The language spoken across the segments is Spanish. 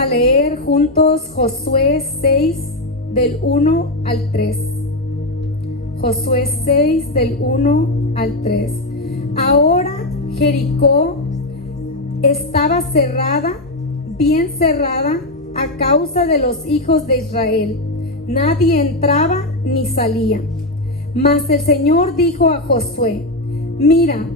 a leer juntos Josué 6 del 1 al 3. Josué 6 del 1 al 3. Ahora Jericó estaba cerrada, bien cerrada, a causa de los hijos de Israel. Nadie entraba ni salía. Mas el Señor dijo a Josué: mira,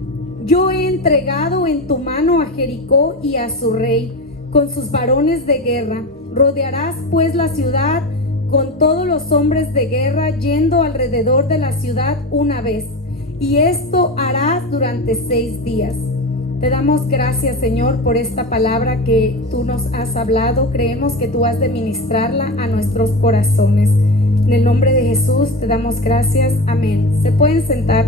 yo he entregado en tu mano a Jericó y a su rey, con sus varones de guerra. Rodearás pues la ciudad con todos los hombres de guerra, yendo alrededor de la ciudad una vez. Y esto harás durante 6 días. Te damos gracias, Señor, por esta palabra que tú nos has hablado. Creemos que tú has de ministrarla a nuestros corazones. En el nombre de Jesús te damos gracias. Amén. Se pueden sentar.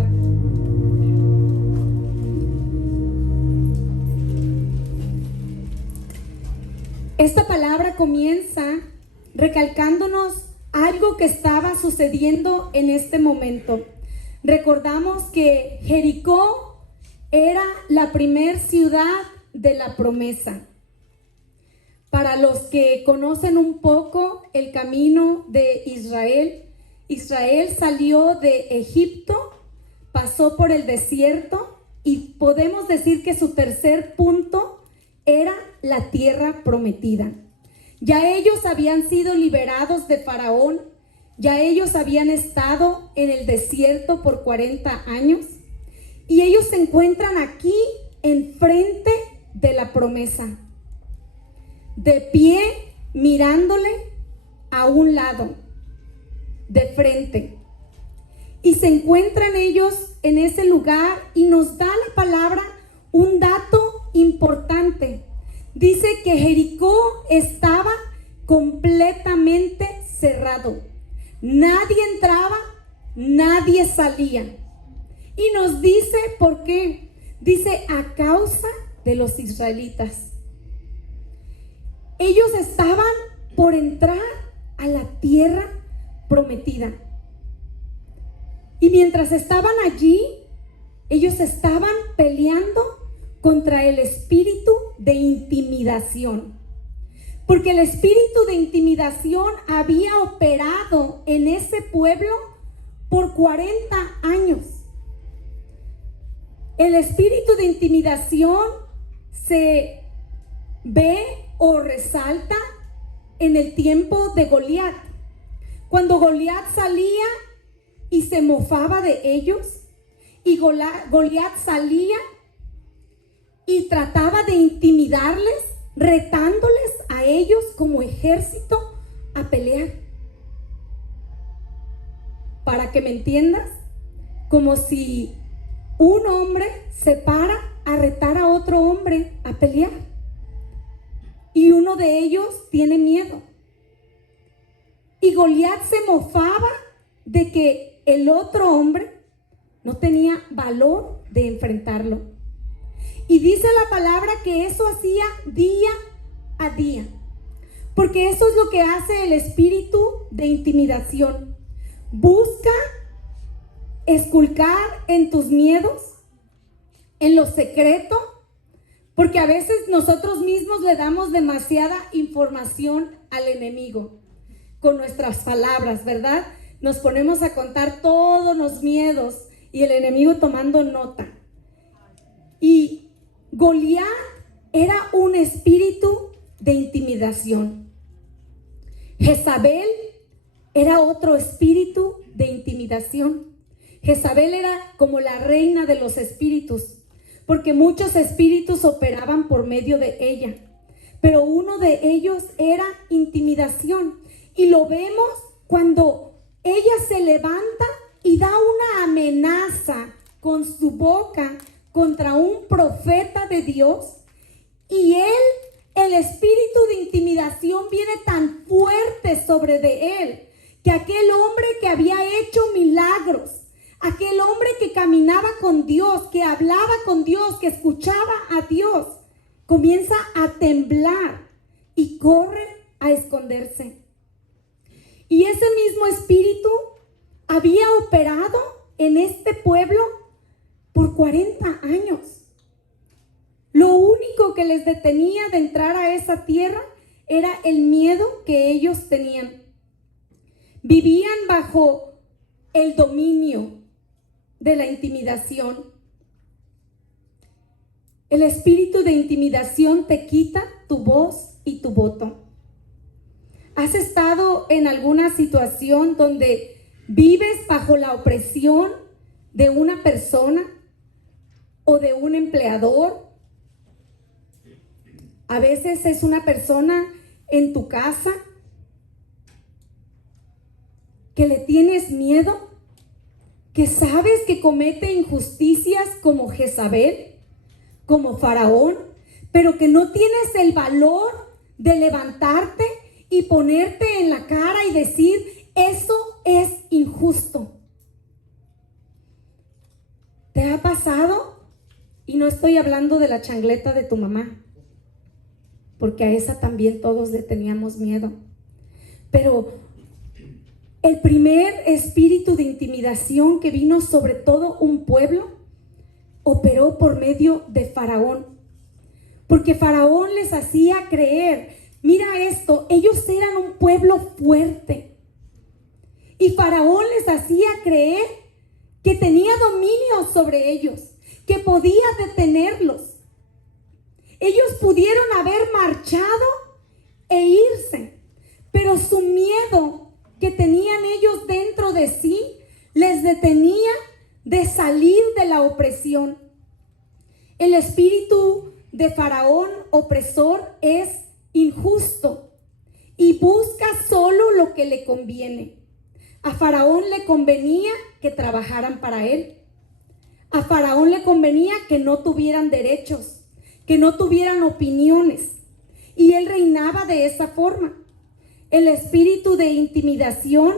Esta palabra comienza recalcándonos algo que estaba sucediendo en este momento. Recordamos que Jericó era la primer ciudad de la promesa. Para los que conocen un poco el camino de Israel, Israel salió de Egipto, pasó por el desierto y podemos decir que su tercer punto era la tierra prometida. Ya ellos habían sido liberados de Faraón, ya ellos habían estado en el desierto por 40 años y ellos se encuentran aquí enfrente de la promesa, de pie, mirándole a un lado, de frente. Y se encuentran ellos en ese lugar y nos da la palabra un dato importante. Dice que Jericó estaba completamente cerrado. Nadie entraba, nadie salía. Y nos dice por qué. Dice a causa de los israelitas. Ellos estaban por entrar a la tierra prometida. Y mientras estaban allí, ellos estaban peleando contra el espíritu de intimidación. Porque el espíritu de intimidación había operado en ese pueblo por 40 años. El espíritu de intimidación se ve o resalta en el tiempo de Goliat. Cuando Goliat salía y se mofaba de ellos, y Goliat salía y trataba de intimidarles, retándoles a ellos como ejército a pelear. Para que me entiendas, como si un hombre se para a retar a otro hombre a pelear. Y uno de ellos tiene miedo. Y Goliat se mofaba de que el otro hombre no tenía valor de enfrentarlo. Y dice la palabra que eso hacía día a día. Porque eso es lo que hace el espíritu de intimidación. Busca esculcar en tus miedos, en lo secreto, porque a veces nosotros mismos le damos demasiada información al enemigo con nuestras palabras, ¿verdad? Nos ponemos a contar todos los miedos y el enemigo tomando nota. Y Goliat era un espíritu de intimidación. Jezabel era otro espíritu de intimidación. Jezabel era como la reina de los espíritus, porque muchos espíritus operaban por medio de ella. Pero uno de ellos era intimidación. Y lo vemos cuando ella se levanta y da una amenaza con su boca contra un profeta de Dios, y el espíritu de intimidación viene tan fuerte sobre de él, que aquel hombre que había hecho milagros, aquel hombre que caminaba con Dios, que hablaba con Dios, que escuchaba a Dios, comienza a temblar y corre a esconderse. Y ese mismo espíritu había operado en este pueblo por 40 años. Lo único que les detenía de entrar a esa tierra era el miedo que ellos tenían. Vivían bajo el dominio de la intimidación. El espíritu de intimidación te quita tu voz y tu voto. ¿Has estado en alguna situación donde vives bajo la opresión de una persona o de un empleador? A veces es una persona en tu casa que le tienes miedo, que sabes que comete injusticias como Jezabel, como Faraón, pero que no tienes el valor de levantarte y ponerte en la cara y decir, eso es injusto. ¿Te ha pasado? Y no estoy hablando de la chancleta de tu mamá, porque a esa también todos le teníamos miedo. Pero el primer espíritu de intimidación que vino sobre todo un pueblo operó por medio de Faraón, porque Faraón les hacía creer, mira esto, ellos eran un pueblo fuerte, y Faraón les hacía creer que tenía dominio sobre ellos, que podía detenerlos. Ellos pudieron haber marchado e irse, pero su miedo que tenían ellos dentro de sí les detenía de salir de la opresión. El espíritu de Faraón opresor es injusto y busca solo lo que le conviene. A Faraón le convenía que trabajaran para él. A Faraón le convenía que no tuvieran derechos, que no tuvieran opiniones, y él reinaba de esa forma. El espíritu de intimidación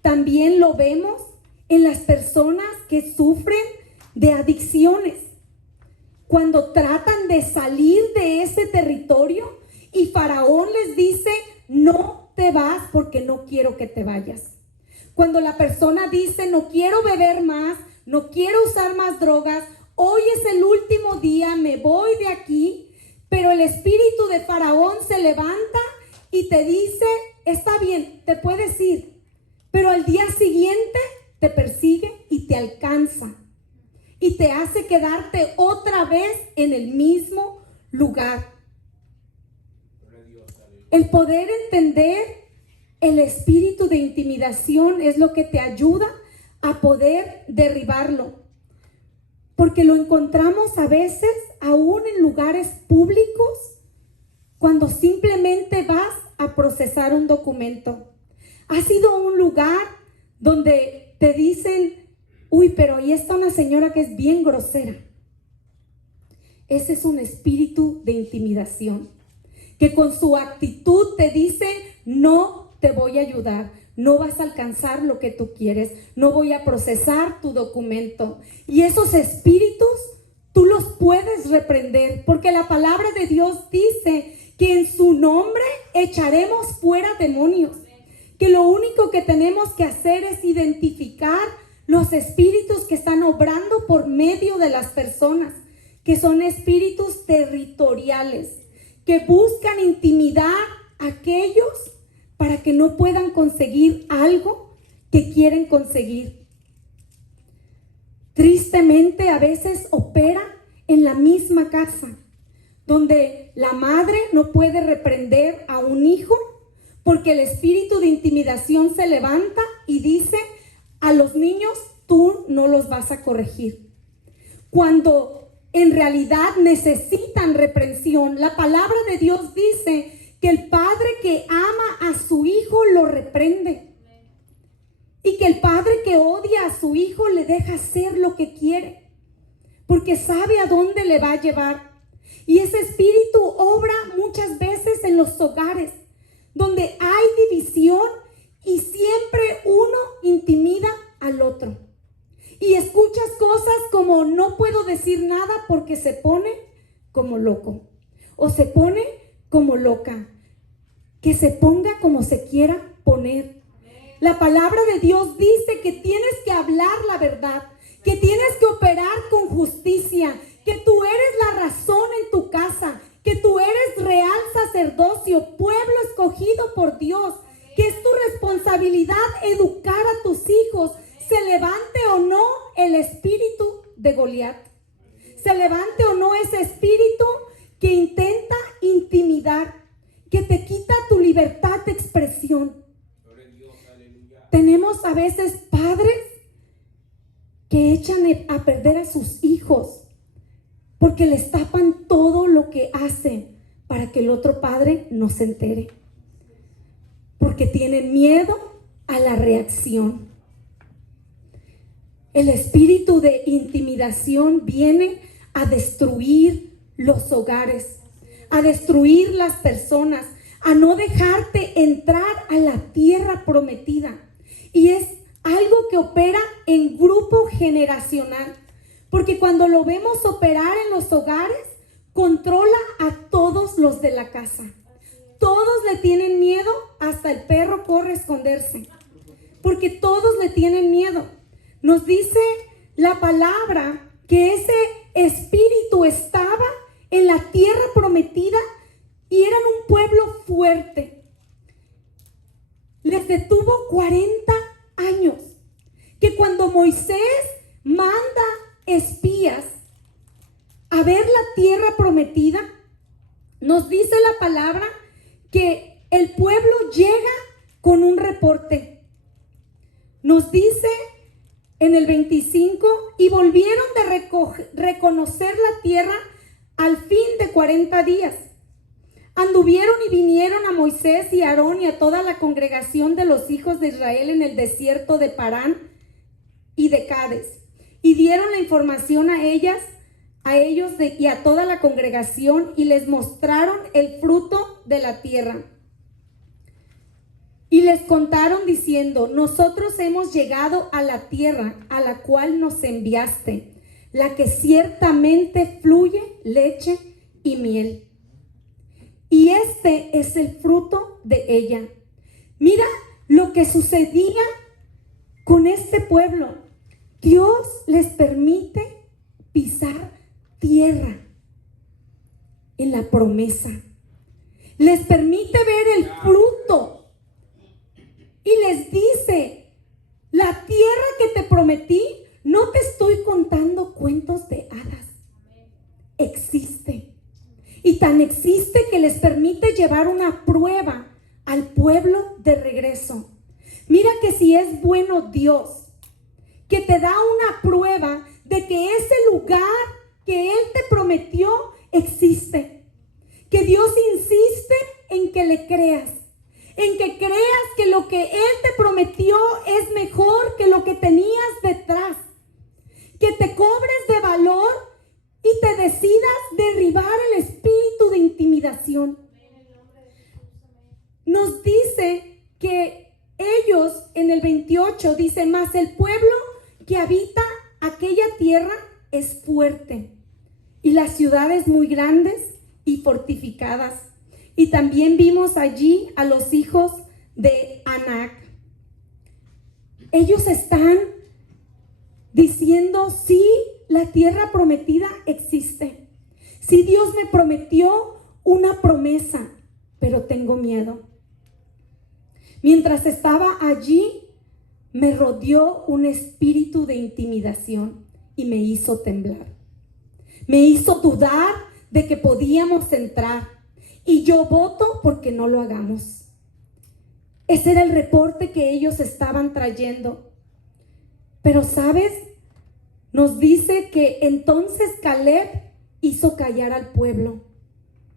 también lo vemos en las personas que sufren de adicciones. Cuando tratan de salir de ese territorio y Faraón les dice, no te vas porque no quiero que te vayas. Cuando la persona dice, no quiero beber más, no quiero usar más drogas, hoy es el último día, me voy de aquí, pero el espíritu de Faraón se levanta y te dice, está bien, te puedes ir, pero al día siguiente te persigue y te alcanza y te hace quedarte otra vez en el mismo lugar. El poder entender el espíritu de intimidación es lo que te ayuda a poder derribarlo, porque lo encontramos a veces aún en lugares públicos, cuando simplemente vas a procesar un documento. Ha sido un lugar donde te dicen, uy, pero ahí está una señora que es bien grosera. Ese es un espíritu de intimidación, que con su actitud te dice, no te voy a ayudar, no vas a alcanzar lo que tú quieres, no voy a procesar tu documento. Y esos espíritus tú los puedes reprender, porque la palabra de Dios dice que en su nombre echaremos fuera demonios, que lo único que tenemos que hacer es identificar los espíritus que están obrando por medio de las personas, que son espíritus territoriales, que buscan intimidar a aquellos para que no puedan conseguir algo que quieren conseguir. Tristemente, a veces opera en la misma casa, donde la madre no puede reprender a un hijo porque el espíritu de intimidación se levanta y dice, a los niños tú no los vas a corregir, cuando en realidad necesitan reprensión. La palabra de Dios dice que el padre que ama a su hijo lo reprende, y que el padre que odia a su hijo le deja hacer lo que quiere, porque sabe a dónde le va a llevar. Y ese espíritu obra muchas veces en los hogares donde hay división y siempre uno intimida al otro. Y escuchas cosas como, no puedo decir nada porque se pone como loco o se pone como loca. Que se ponga como se quiera poner. La palabra de Dios dice que tienes que hablar la verdad, que tienes que operar con justicia, que tú eres la razón en tu casa, que tú eres real sacerdocio, pueblo escogido por Dios, que es tu responsabilidad educar a tus hijos, se levante o no el espíritu de Goliat, se levante o no ese espíritu que intenta intimidar, que te quita tu libertad de expresión. Tenemos a veces padres que echan a perder a sus hijos porque les tapan todo lo que hacen para que el otro padre no se entere, porque tienen miedo a la reacción. El espíritu de intimidación viene a destruir los hogares, a destruir las personas, a no dejarte entrar a la tierra prometida. Y es algo que opera en grupo generacional, porque cuando lo vemos operar en los hogares, controla a todos los de la casa. Todos le tienen miedo, hasta el perro corre a esconderse, porque todos le tienen miedo. Nos dice la palabra que ese espíritu estaba en la tierra prometida y eran un pueblo fuerte. Les detuvo 40 años, que cuando Moisés manda espías a ver la tierra prometida, nos dice la palabra que el pueblo llega con un reporte. Nos dice en el 25, y volvieron de reconocer la tierra al fin de 40 días. Anduvieron y vinieron a Moisés y a Aarón y a toda la congregación de los hijos de Israel en el desierto de Parán y de Cades, y dieron la información a ellos y a toda la congregación, y les mostraron el fruto de la tierra. Y les contaron diciendo: nosotros hemos llegado a la tierra a la cual nos enviaste, la que ciertamente fluye leche y miel. Y este es el fruto de ella. Mira lo que sucedía con este pueblo. Dios les permite pisar tierra en la promesa. Les permite ver el fruto. Y les dice: la tierra que te prometí, no te estoy contando cuentos de hadas. Existe. Y tan existe que les permite llevar una prueba al pueblo de regreso. Mira que si es bueno Dios, que te da una prueba de que ese lugar que Él te prometió existe. Que Dios insiste en que le creas, en que creas que lo que Él te prometió es mejor que lo que tenías detrás. Que te cobres de valor y te decidas derribar el espíritu de intimidación. Nos dice que ellos, en el 28, dice: mas el pueblo que habita aquella tierra es fuerte, y las ciudades muy grandes y fortificadas. Y también vimos allí a los hijos de Anac. Ellos están diciendo: sí, la tierra prometida existe. Sí, Dios me prometió una promesa, pero tengo miedo. Mientras estaba allí, me rodeó un espíritu de intimidación y me hizo temblar. Me hizo dudar de que podíamos entrar. Y yo voto porque no lo hagamos. Ese era el reporte que ellos estaban trayendo. Pero ¿sabes? Nos dice que entonces Caleb hizo callar al pueblo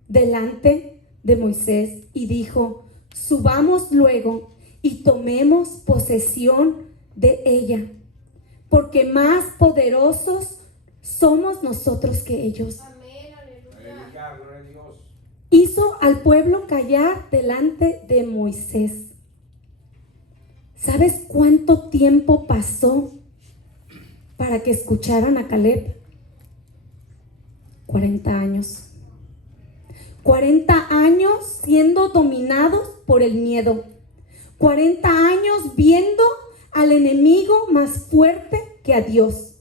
delante de Moisés y dijo: subamos luego y tomemos posesión de ella, porque más poderosos somos nosotros que ellos. Amén, aleluya. Gloria a Dios. Hizo al pueblo callar delante de Moisés. ¿Sabes cuánto tiempo pasó para que escucharan a Caleb? 40 años. 40 años siendo dominados por el miedo. 40 años viendo al enemigo más fuerte que a Dios.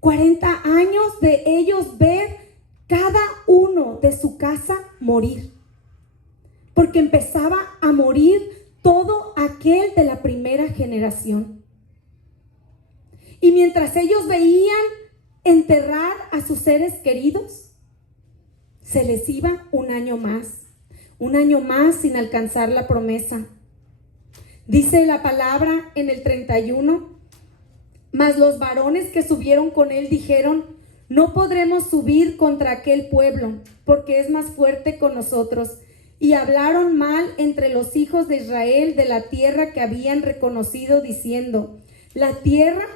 40 años de ellos ver cada uno de su casa morir, porque empezaba a morir todo aquel de la primera generación. Y mientras ellos veían enterrar a sus seres queridos, se les iba un año más sin alcanzar la promesa. Dice la palabra en el 31, mas los varones que subieron con él dijeron: no podremos subir contra aquel pueblo, porque es más fuerte con nosotros. Y hablaron mal entre los hijos de Israel de la tierra que habían reconocido, diciendo: la tierra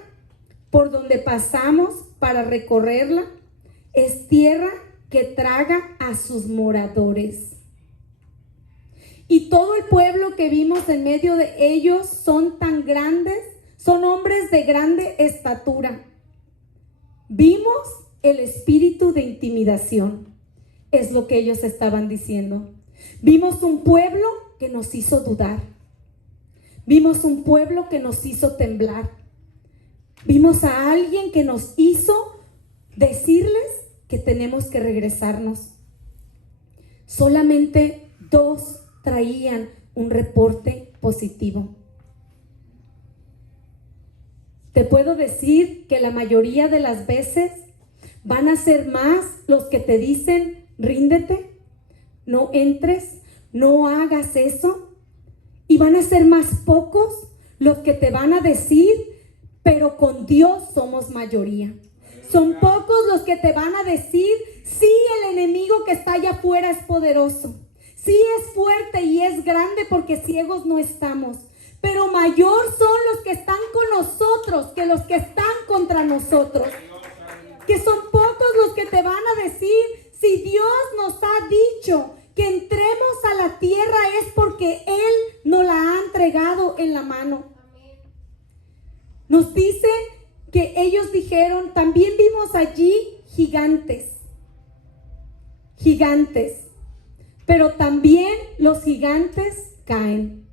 por donde pasamos para recorrerla es tierra que traga a sus moradores. Y todo el pueblo que vimos en medio de ellos son tan grandes, son hombres de grande estatura. Vimos el espíritu de intimidación, es lo que ellos estaban diciendo. Vimos un pueblo que nos hizo dudar. Vimos un pueblo que nos hizo temblar. Vimos a alguien que nos hizo decirles que tenemos que regresarnos. Solamente 2 traían un reporte positivo. Te puedo decir que la mayoría de las veces van a ser más los que te dicen: ríndete, no entres, no hagas eso. Y van a ser más pocos los que te van a decir: pero con Dios somos mayoría. Son pocos los que te van a decir: sí, el enemigo que está allá afuera es poderoso. Sí, es fuerte y es grande, porque ciegos no estamos. Pero mayor son los que están con nosotros que los que están contra nosotros. Que son pocos los que te van a decir: si Dios nos ha dicho que entremos a la tierra es porque Él nos la ha entregado en la mano. Nos dice que ellos dijeron: también vimos allí gigantes, pero también los gigantes caen.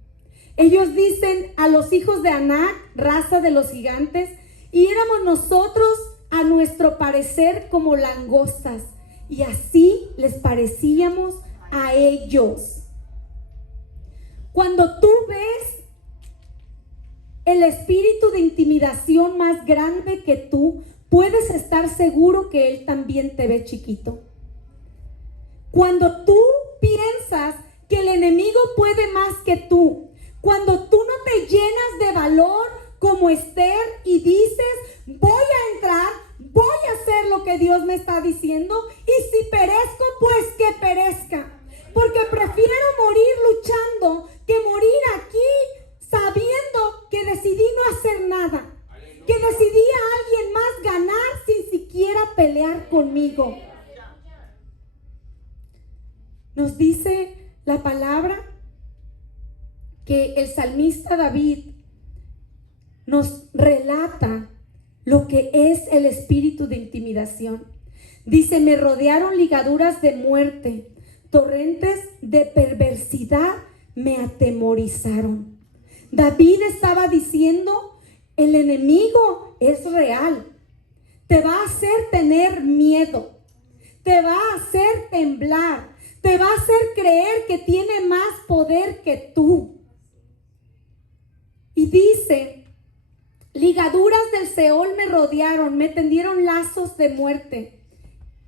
Ellos dicen: a los hijos de Anac, raza de los gigantes, y éramos nosotros a nuestro parecer como langostas, y así les parecíamos a ellos. Cuando tú ves el espíritu de intimidación más grande que tú, puedes estar seguro que él también te ve chiquito. Cuando tú piensas que el enemigo puede más que tú, cuando tú no te llenas de valor como Esther y dices: voy a entrar, voy a hacer lo que Dios me está diciendo, y si perezco, pues que perezca, porque prefiero morir luchando que morir aquí sabiendo que decidí no hacer nada, que decidí a alguien más ganar sin siquiera pelear conmigo. Nos dice la palabra que el salmista David nos relata lo que es el espíritu de intimidación. Dice: me rodearon ligaduras de muerte, torrentes de perversidad me atemorizaron. David estaba diciendo: el enemigo es real, te va a hacer tener miedo, te va a hacer temblar, te va a hacer creer que tiene más poder que tú. Y dice: ligaduras del Seol me rodearon, me tendieron lazos de muerte.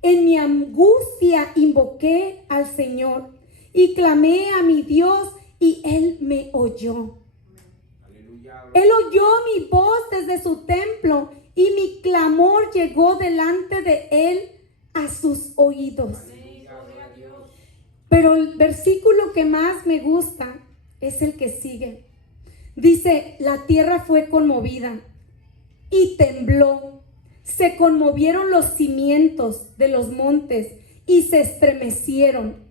En mi angustia invoqué al Señor y clamé a mi Dios, y Él me oyó. Él oyó mi voz desde su templo, y mi clamor llegó delante de Él a sus oídos. Pero el versículo que más me gusta es el que sigue. Dice: la tierra fue conmovida y tembló. Se conmovieron los cimientos de los montes y se estremecieron,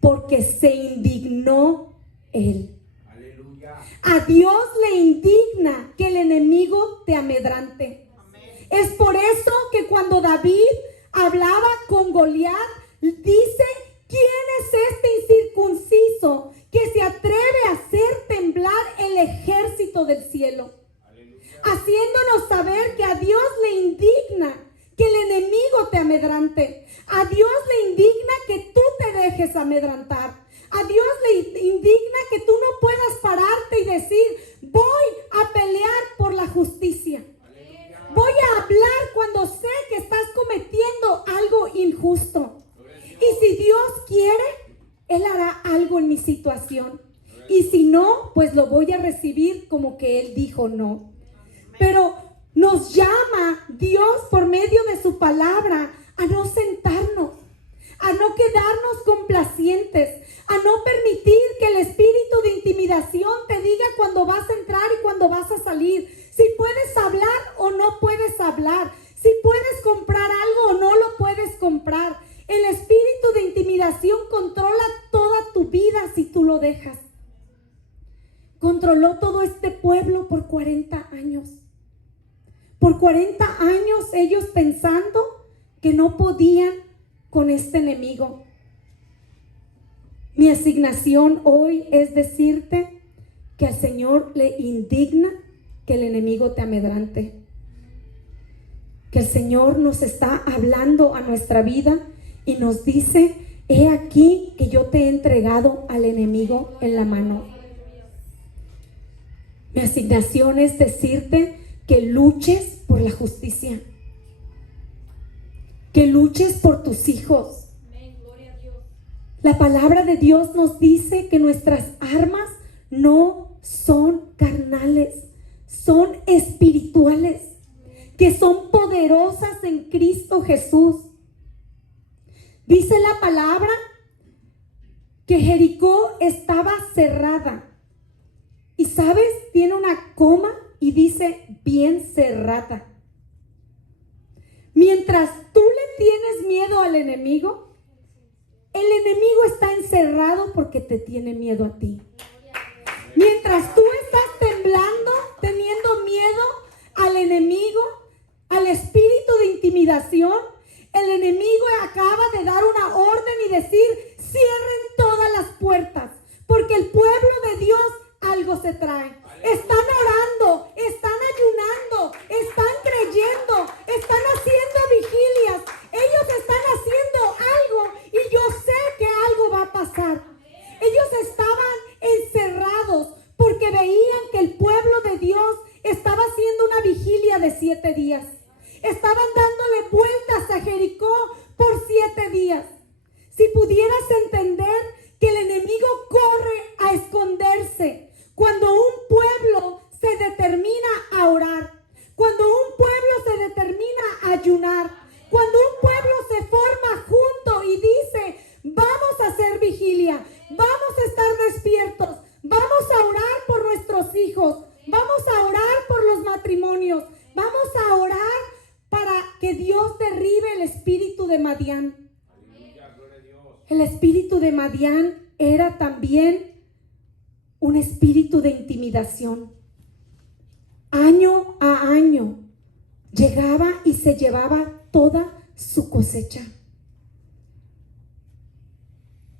porque se indignó Él. Aleluya. A Dios le indigna que el enemigo te amedrante. Es por eso que cuando David hablaba con Goliat, dice: ¿quién es este incircunciso que se atreve a hacer temblar el ejército del cielo? Haciéndonos saber que a Dios le indigna que el enemigo te amedrante. A Dios algo en mi situación. Y si no, pues lo voy a recibir como que Él dijo no. Pero nos llama Dios por medio de su palabra a no sentarnos, a no quedarnos complacientes, a no permitir que el espíritu de intimidación te diga cuando vas a entrar y cuando vas a salir, si puedes hablar o no puedes hablar, si puedes comprar algo o no lo puedes comprar. El espíritu de intimidación controla toda tu vida si tú lo dejas. Controló todo este pueblo por 40 años. Por 40 años ellos pensando que no podían con este enemigo. Mi asignación hoy es decirte que al Señor le indigna que el enemigo te amedrante. Que el Señor nos está hablando a nuestra vida y nos dice: he aquí que yo te he entregado al enemigo en la mano. Mi asignación es decirte que luches por la justicia, que luches por tus hijos. La palabra de Dios nos dice que nuestras armas no son carnales, son espirituales, que son poderosas en Cristo Jesús. Dice la palabra que Jericó estaba cerrada. Y sabes, tiene una coma y dice bien cerrada. Mientras tú le tienes miedo al enemigo, el enemigo está encerrado porque te tiene miedo a ti. Mientras tú estás temblando, teniendo miedo al enemigo, al espíritu de intimidación, el enemigo acaba de dar una orden y decir: cierren todas las puertas, porque el pueblo de Dios algo se trae. Están orando, están ayunando, están creyendo, están haciendo vigilias. Ellos están haciendo algo y yo sé que algo va a pasar. Ellos estaban encerrados porque veían que el pueblo de Dios estaba haciendo una vigilia de 7 días. Estaban dándole vueltas a Jericó por 7 días. Si pudieras entender que el enemigo corre a esconderse cuando un pueblo se determina a orar, cuando un pueblo se determina a ayunar, cuando un pueblo se forma junto y dice: vamos a hacer vigilia, vamos a estar despiertos, vamos a orar por nuestros hijos, vamos a orar por los matrimonios, vamos a orar para que Dios derribe el espíritu de Madián. El espíritu de Madián era también un espíritu de intimidación. Año a año llegaba y se llevaba toda su cosecha.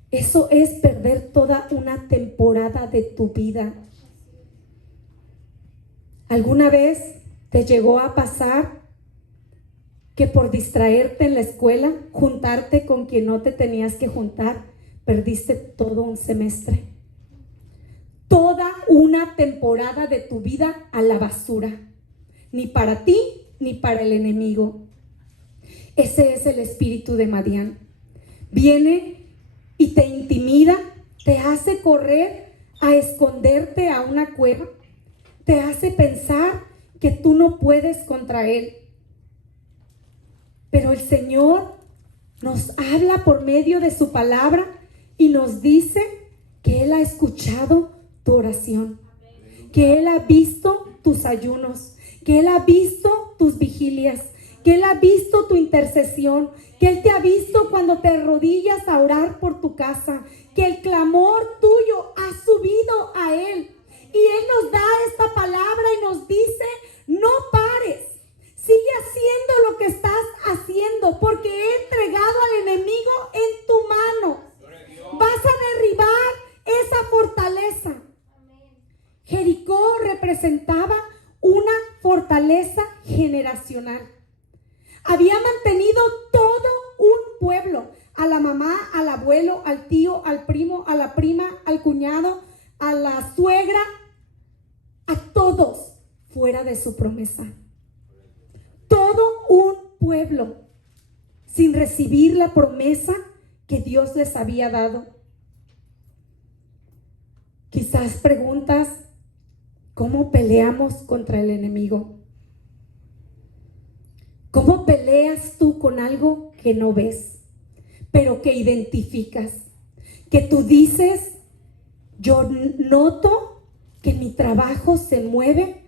Eso es perder toda una temporada de tu vida. ¿Alguna vez te llegó a pasar que por distraerte en la escuela, juntarte con quien no te tenías que juntar, perdiste todo un semestre? Toda una temporada de tu vida a la basura, ni para ti ni para el enemigo. Ese es el espíritu de Madián. Viene y te intimida, te hace correr a esconderte a una cueva, te hace pensar que tú no puedes contra él. Pero el Señor nos habla por medio de su palabra y nos dice que Él ha escuchado tu oración, que Él ha visto tus ayunos, que Él ha visto tus vigilias, que Él ha visto tu intercesión, que Él te ha visto cuando te arrodillas a orar por tu casa, que el clamor tuyo ha subido a Él. Y Él nos da esta palabra y nos dice: no pares, sigue haciendo lo que estás haciendo, porque he entregado al enemigo en tu mano. Vas a derribar esa fortaleza. Jericó representaba una fortaleza generacional. Había mantenido todo un pueblo, a la mamá, al abuelo, al tío, al primo, a la prima, al cuñado, a la suegra, a todos fuera de su promesa. Todo un pueblo sin recibir la promesa que Dios les había dado. Quizás preguntas, ¿cómo peleamos contra el enemigo? ¿Cómo peleas tú con algo que no ves, pero que identificas? Que tú dices, yo noto que en mi trabajo se mueve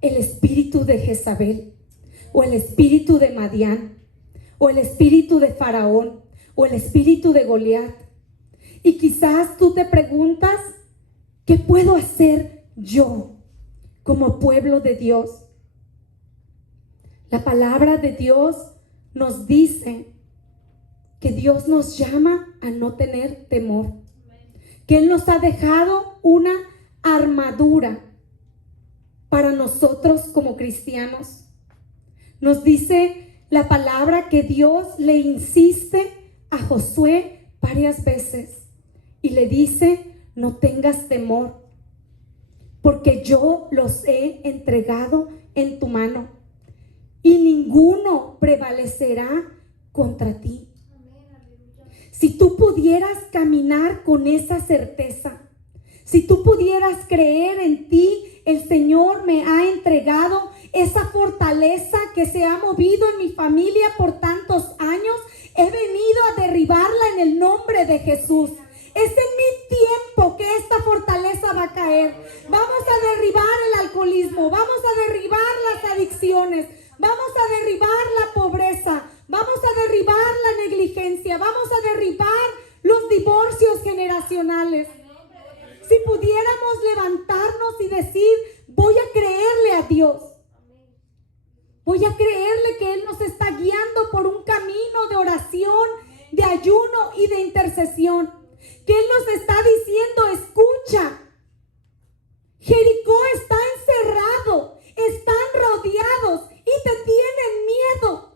el espíritu de Jezabel, o el espíritu de Madián, o el espíritu de Faraón, o el espíritu de Goliat. Y quizás tú te preguntas, ¿qué puedo hacer yo como pueblo de Dios? La palabra de Dios nos dice que Dios nos llama a no tener temor, que Él nos ha dejado una armadura para nosotros como cristianos. Nos dice la palabra que Dios le insiste a Josué varias veces y le dice, no tengas temor, porque yo los he entregado en tu mano y ninguno prevalecerá contra ti. Si tú pudieras caminar con esa certeza, si tú pudieras creer en ti, el Señor me ha entregado esa fortaleza que se ha movido en mi familia por tantos años. He venido a derribarla en el nombre de Jesús. Es en mi tiempo que esta fortaleza va a caer. Vamos a derribar el alcoholismo, vamos a derribar las adicciones, vamos a derribar la pobreza, vamos a derribar la negligencia, vamos a derribar los divorcios generacionales. Si pudiéramos levantarnos y decir, voy a creerle a Dios. Voy a creerle que Él nos está guiando por un camino de oración, de ayuno y de intercesión. Que Él nos está diciendo, escucha, Jericó está encerrado, están rodeados y te tienen miedo.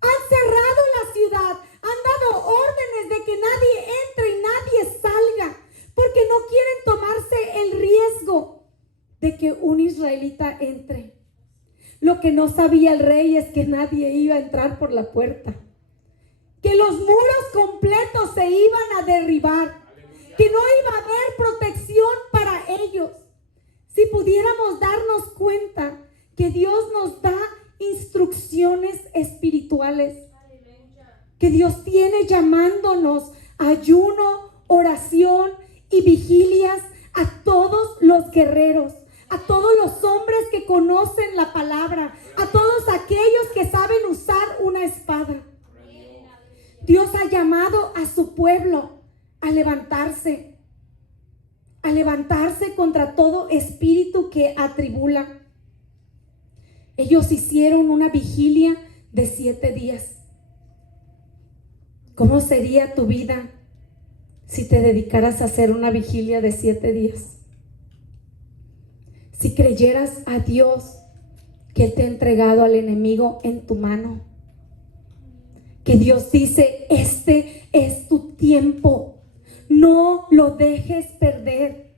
Han cerrado la ciudad, han dado órdenes de que nadie entre y nadie salga, porque no quieren tomarse el riesgo de que un israelita entre. Lo que no sabía el rey es que nadie iba a entrar por la puerta, que los muros completos se iban a derribar, que no iba a haber protección para ellos. Si pudiéramos darnos cuenta que Dios nos da instrucciones espirituales, que Dios tiene llamándonos a ayuno, oración y vigilias a todos los guerreros, a todos los hombres que conocen la palabra, a todos aquellos que saben usar una espada. Dios ha llamado a su pueblo a levantarse contra todo espíritu que atribula. Ellos hicieron una vigilia de 7 días. ¿Cómo sería tu vida si te dedicaras a hacer una vigilia de 7 días? Si creyeras a Dios que Él te ha entregado al enemigo en tu mano, que Dios dice, este es tu tiempo, no lo dejes perder.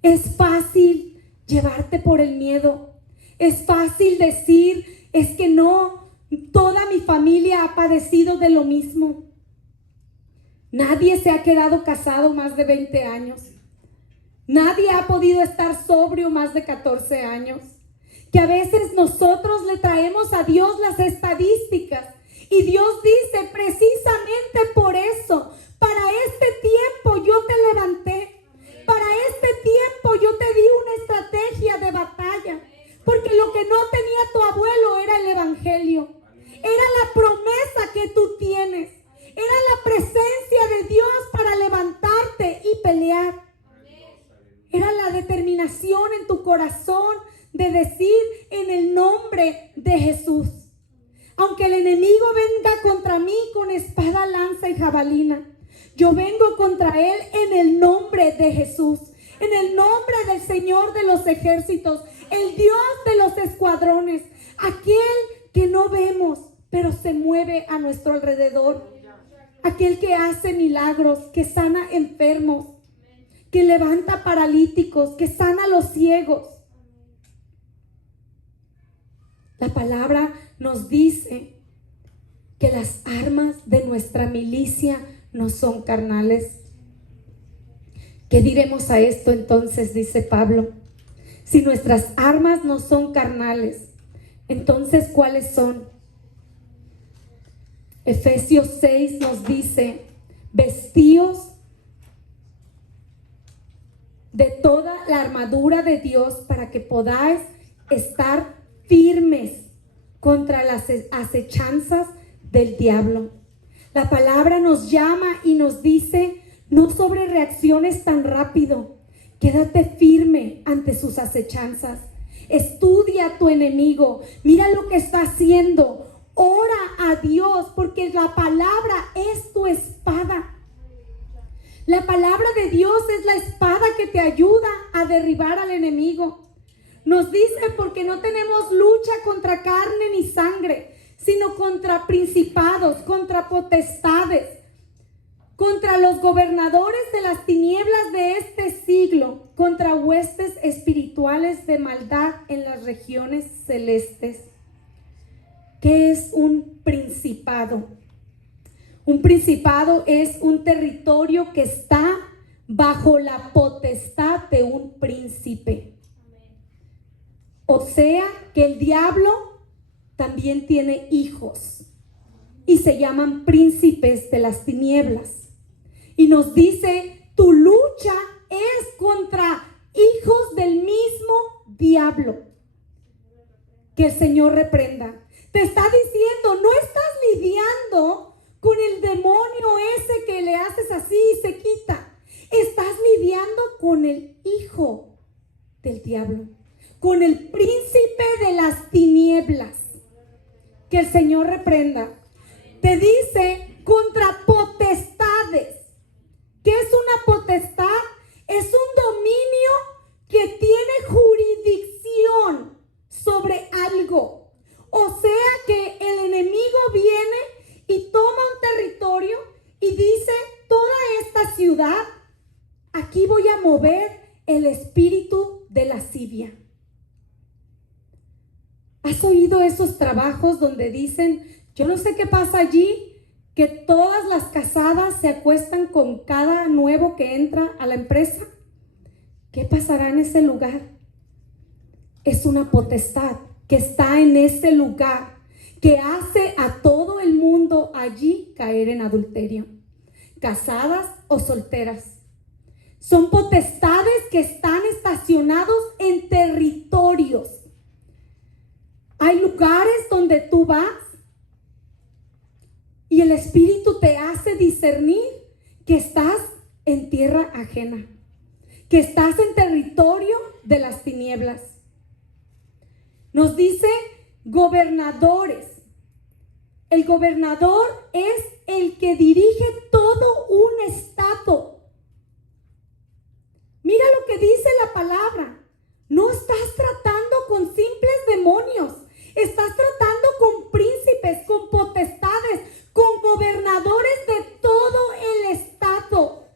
Es fácil llevarte por el miedo, es fácil decir, es que no, toda mi familia ha padecido de lo mismo. Nadie se ha quedado casado más de 20 años. Nadie ha podido estar sobrio más de 14 años. Que a veces nosotros le traemos a Dios las estadísticas y Dios dice, precisamente por eso, para este tiempo yo te levanté, para este tiempo yo te di una estrategia de batalla, porque lo que no tenía tu abuelo era el evangelio, era la promesa que tú tienes, era la presencia de Dios para levantarte y pelear. Era la determinación en tu corazón de decir en el nombre de Jesús. Aunque el enemigo venga contra mí con espada, lanza y jabalina, yo vengo contra él en el nombre de Jesús, en el nombre del Señor de los ejércitos, el Dios de los escuadrones, aquel que no vemos, pero se mueve a nuestro alrededor, aquel que hace milagros, que sana enfermos, que levanta paralíticos, que sana a los ciegos. La palabra nos dice que las armas de nuestra milicia no son carnales, ¿Qué diremos a esto entonces? Dice Pablo. Si nuestras armas no son carnales, entonces ¿cuáles son? Efesios 6 nos dice: vestíos de toda la armadura de Dios para que podáis estar firmes contra las acechanzas del diablo. La palabra nos llama y nos dice: no sobrereacciones tan rápido. Quédate firme ante sus acechanzas. Estudia a tu enemigo. Mira lo que está haciendo. Ora a Dios, porque la palabra es tu espada. La palabra de Dios es la espada que te ayuda a derribar al enemigo. Nos dice: porque no tenemos lucha contra carne ni sangre, sino contra principados, contra potestades, contra los gobernadores de las tinieblas de este siglo, contra huestes espirituales de maldad en las regiones celestes. ¿Qué es un principado? Un principado es un territorio que está bajo la potestad de un príncipe. O sea que el diablo también tiene hijos y se llaman príncipes de las tinieblas. Y nos dice: tu lucha es contra hijos del mismo diablo. Que el Señor reprenda. Te está diciendo: no estás lidiando con el demonio ese que le haces así y se quita. Estás lidiando con el hijo del diablo, con el príncipe de las tinieblas. Que el Señor reprenda. Te dice: contra potestades. ¿Qué es una potestad? Es un dominio que tiene jurisdicción sobre algo. O sea que el enemigo viene y toma un territorio y dice: toda esta ciudad, aquí voy a mover el espíritu de lascivia. ¿Has oído esos trabajos donde dicen: yo no sé qué pasa allí, que todas las casadas se acuestan con cada nuevo que entra a la empresa? ¿Qué pasará en ese lugar? Es una potestad que está en ese lugar, que hace a todo el mundo allí caer en adulterio, casadas o solteras. Son potestades que están estacionados en territorios. Hay lugares donde tú vas y el Espíritu te hace discernir que estás en tierra ajena, que estás en territorio de las tinieblas. Nos dice gobernadores. El gobernador es el que dirige todo un estado. Mira lo que dice la palabra. No estás tratando con simples demonios. Estás tratando con príncipes, con potestades, con gobernadores de todo el estado.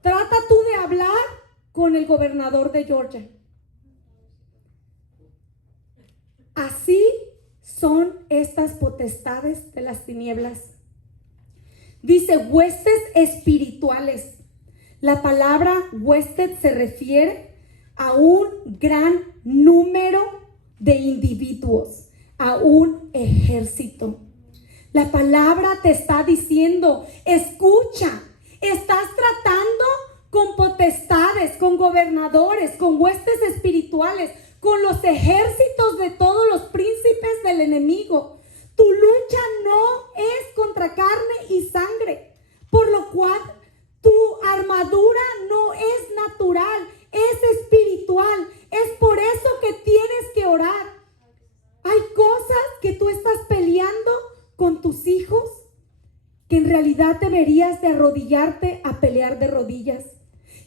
Trata tú de hablar con el gobernador de Georgia. Así son estas potestades de las tinieblas. Dice huestes espirituales. La palabra huestes se refiere a un gran número de individuos, a un ejército. La palabra te está diciendo: escucha, estás tratando con potestades, con gobernadores, con huestes espirituales, con los ejércitos de todos los príncipes del enemigo. Tu lucha no es contra carne y sangre, por lo cual tu armadura no es natural, es espiritual. Es por eso que tienes que orar. Hay cosas que tú estás peleando con tus hijos que en realidad deberías de arrodillarte a pelear de rodillas.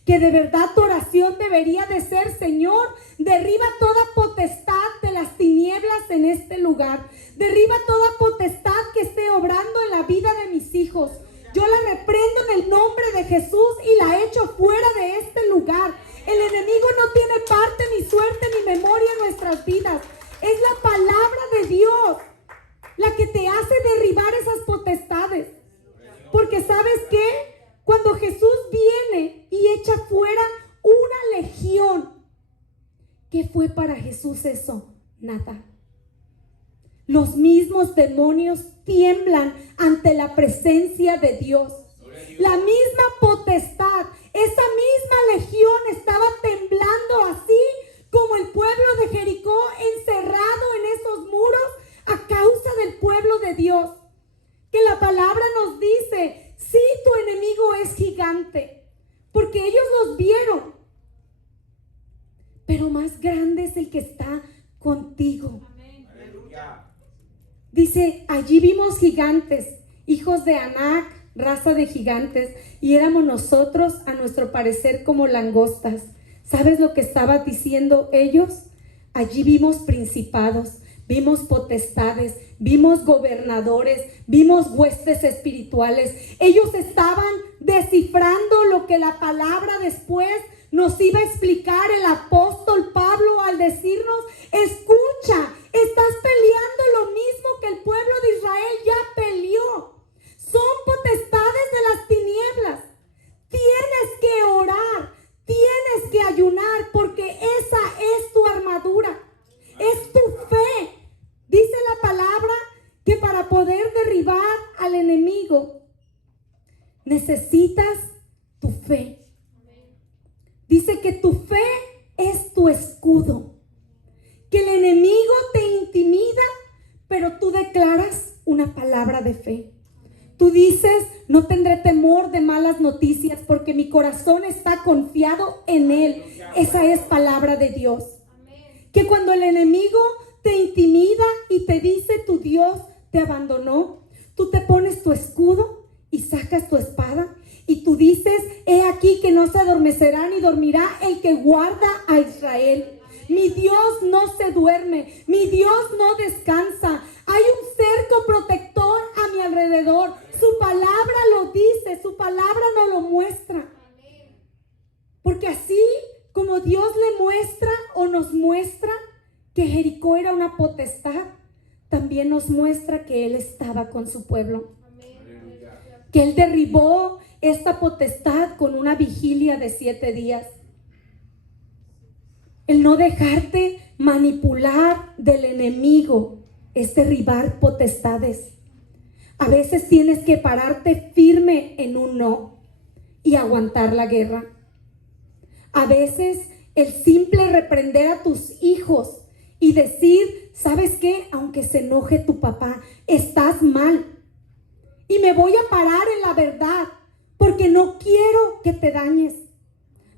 Que de verdad tu oración debería de ser: Señor, derriba toda potestad de las tinieblas en este lugar. Derriba toda potestad que esté obrando en la vida de mis hijos. Yo la reprendo en el nombre de Jesús y la echo fuera de este lugar. El enemigo no tiene parte, ni suerte, ni memoria en nuestras vidas. Es la palabra de Dios la que te hace derribar esas potestades. Porque ¿sabes qué? Cuando Jesús vio fue para Jesús eso? Nada. Los mismos demonios tiemblan ante la presencia de Dios. La misma potestad, esa misma legión estaba temblando así como el pueblo de Jericó encerrado en esos muros a causa del pueblo de Dios. Que la palabra nos dice, sí, tu enemigo es gigante, porque ellos los vieron, pero más grande es el que está contigo. Dice, allí vimos gigantes, hijos de Anac, raza de gigantes, y éramos nosotros a nuestro parecer como langostas. ¿Sabes lo que estaban diciendo ellos? Allí vimos principados, vimos potestades, vimos gobernadores, vimos huestes espirituales. Ellos estaban descifrando lo que la palabra después nos iba a explicar el apóstol Pablo al decirnos, escucha, estás peleando lo mismo que el pueblo de Israel ya peleó. Son potestades de las tinieblas. Tienes que orar, tienes que ayunar, porque esa es tu armadura, es tu fe. Dice la palabra que para poder derribar al enemigo necesitas tu fe. Dice que tu fe es tu escudo, que el enemigo te intimida, pero tú declaras una palabra de fe. Tú dices, no tendré temor de malas noticias porque mi corazón está confiado en Él. Esa es palabra de Dios. Que cuando el enemigo te intimida y te dice tu Dios te abandonó, tú te pones tu escudo y sacas tu espada y tú dices, he aquí que no se adormecerá ni dormirá el que guarda a Israel. Mi Dios no se duerme, mi Dios no descansa. Hay un cerco protector a mi alrededor. Su palabra lo dice, su palabra nos lo muestra. Porque así como Dios le muestra o nos muestra que Jericó era una potestad, también nos muestra que Él estaba con su pueblo. Que Él derribó esta potestad con una vigilia de 7 días. El no dejarte manipular del enemigo es derribar potestades. A veces tienes que pararte firme en un no y aguantar la guerra. A veces el simple reprender a tus hijos y decir, ¿sabes qué? Aunque se enoje tu papá, estás mal. Y me voy a parar en la verdad porque no quiero que te dañes.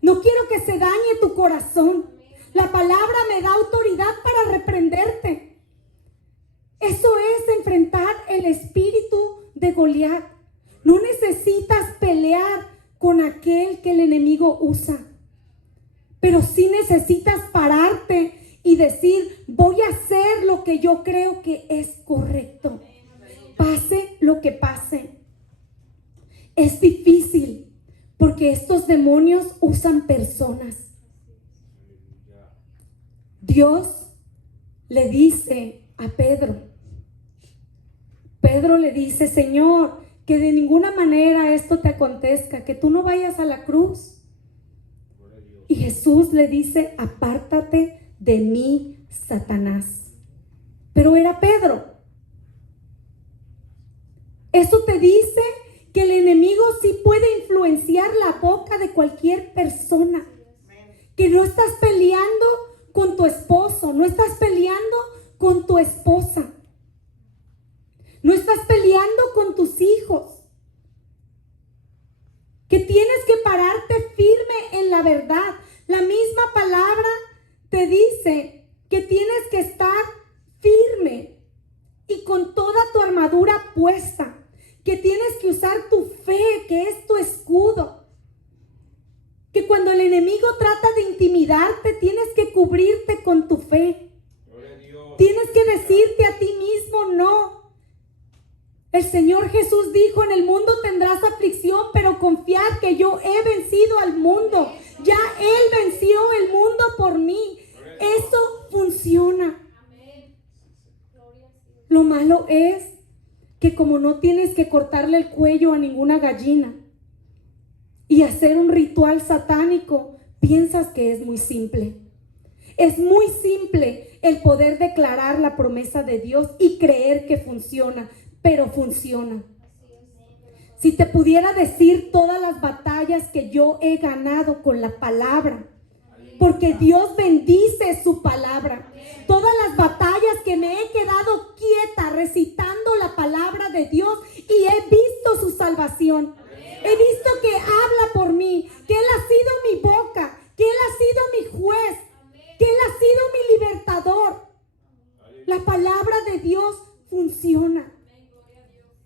No quiero que se dañe tu corazón. La palabra me da autoridad para reprenderte. Eso es enfrentar el espíritu de Goliat. No necesitas pelear con aquel que el enemigo usa, pero sí necesitas pararte y decir, voy a hacer lo que yo creo que es correcto. Pase lo que pase. Es difícil porque estos demonios usan personas. Dios le dice a Pedro, le dice, Señor, que de ninguna manera esto te acontezca, que tú no vayas a la cruz. Y Jesús le dice, apártate de mí, Satanás. Pero era Pedro. Eso te dice que el enemigo sí puede influenciar la boca de cualquier persona. Que no estás peleando con tu esposo, no estás peleando con tu esposa, no estás peleando con tus hijos. Que tienes que pararte firme en la verdad. La misma palabra te dice que tienes que estar firme y con toda tu armadura puesta. Que tienes que usar tu fe, que es tu escudo. Que cuando el enemigo trata de intimidarte, tienes que cubrirte con tu fe. Tienes que decirte a ti mismo, no. El Señor Jesús dijo, en el mundo tendrás aflicción, pero confiad que yo he vencido al mundo. Ya Él venció el mundo por mí. Eso funciona. Lo malo es que como no tienes que cortarle el cuello a ninguna gallina y hacer un ritual satánico, piensas que es muy simple. Es muy simple el poder declarar la promesa de Dios y creer que funciona, pero funciona. Si te pudiera decir todas las batallas que yo he ganado con la palabra, porque Dios bendice su palabra. Todas las batallas que me he quedado quieta recitando la palabra de Dios y he visto su salvación. He visto que habla por mí, que Él ha sido mi boca, que Él ha sido mi juez, que Él ha sido mi libertador. La palabra de Dios funciona.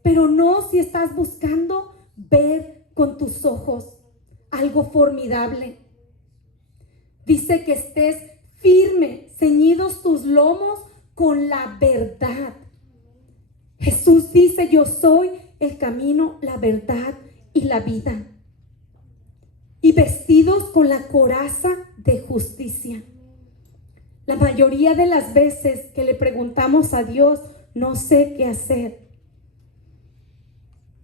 Pero no si estás buscando ver con tus ojos algo formidable. Dice que estés firme, ceñidos tus lomos con la verdad. Jesús dice, yo soy el camino, la verdad y la vida. Y vestidos con la coraza de justicia. La mayoría de las veces que le preguntamos a Dios, no sé qué hacer.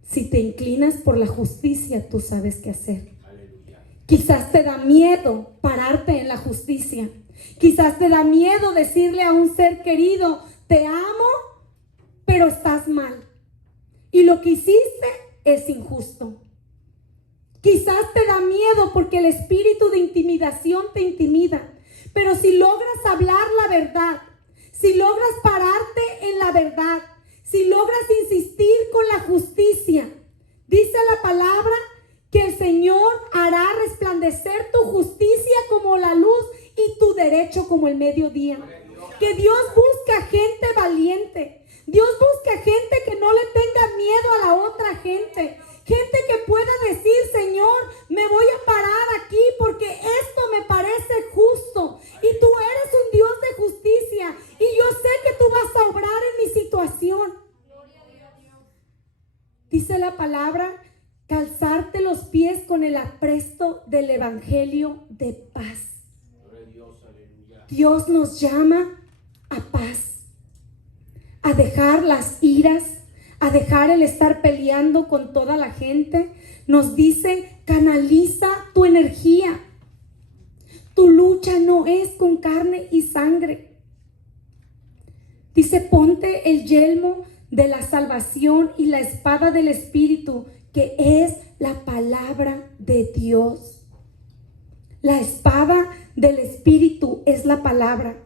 Si te inclinas por la justicia, tú sabes qué hacer. Quizás te da miedo pararte en la justicia. Quizás te da miedo decirle a un ser querido, te amo, pero estás mal. Y lo que hiciste es injusto. Quizás te da miedo porque el espíritu de intimidación te intimida. Pero si logras hablar la verdad, si logras pararte en la verdad, si logras insistir con la justicia, dice la palabra que el Señor hará resplandecer tu justicia como la luz y tu derecho como el mediodía. Que Dios busca gente valiente. Dios busca gente que no le tenga miedo a la otra gente. Gente que pueda decir, Señor, me voy a parar aquí porque esto me parece justo. Y tú eres un Dios de justicia. Y yo sé que tú vas a obrar en mi situación. Dice la palabra, calzarte los pies con el apresto del evangelio de paz. Dios nos llama a paz, a dejar las iras, a dejar el estar peleando con toda la gente. Nos dice, canaliza tu energía. Tu lucha no es con carne y sangre. Dice, ponte el yelmo de la salvación y la espada del Espíritu, que es la palabra de Dios. La espada del Espíritu es la palabra.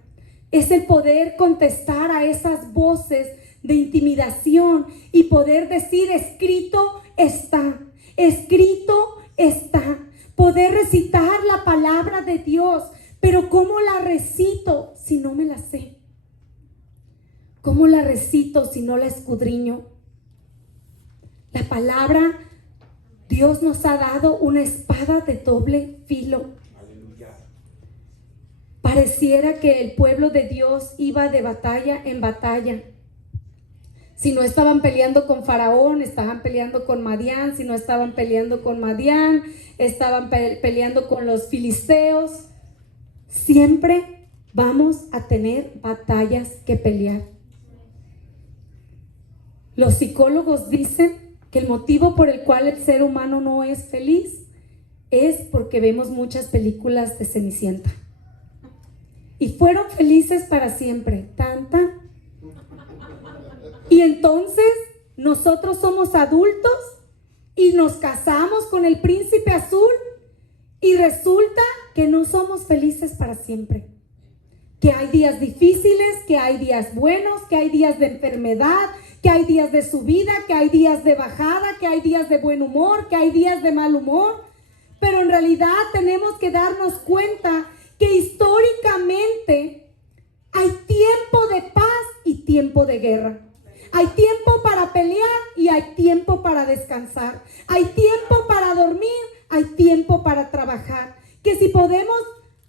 Es el poder contestar a esas voces de intimidación y poder decir, escrito está, escrito está. Poder recitar la palabra de Dios, pero ¿cómo la recito si no me la sé? ¿Cómo la recito si no la escudriño? La palabra, Dios nos ha dado una espada de doble filo. Pareciera que el pueblo de Dios iba de batalla en batalla. Si no estaban peleando con Faraón, estaban peleando con Madián. Si no estaban peleando con Madián, estaban peleando con los filisteos. Siempre vamos a tener batallas que pelear. Los psicólogos dicen que el motivo por el cual el ser humano no es feliz es porque vemos muchas películas de Cenicienta. Y fueron felices para siempre. Tan, tan. Y entonces nosotros somos adultos y nos casamos con el príncipe azul y resulta que no somos felices para siempre. Que hay días difíciles, que hay días buenos, que hay días de enfermedad, que hay días de subida, que hay días de bajada, que hay días de buen humor, que hay días de mal humor. Pero en realidad tenemos que darnos cuenta que históricamente hay tiempo de paz y tiempo de guerra. Hay tiempo para pelear y hay tiempo para descansar. Hay tiempo para dormir, hay tiempo para trabajar. Que si podemos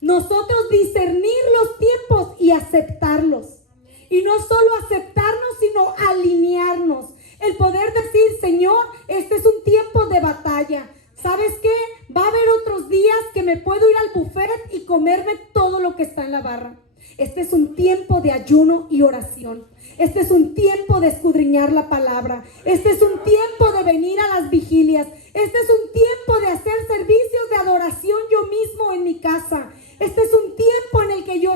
nosotros discernir los tiempos y aceptarlos. Y no solo aceptarnos, sino alinearnos. El poder decir, Señor, este es un tiempo de batalla. ¿Sabes qué? Va a haber otros días que me puedo ir al buffet y comerme todo lo que está en la barra. Este es un tiempo de ayuno y oración. Este es un tiempo de escudriñar la palabra. Este es un tiempo de venir a las vigilias. Este es un tiempo de hacer servicios de adoración yo mismo en mi casa. Este es un tiempo en el que yo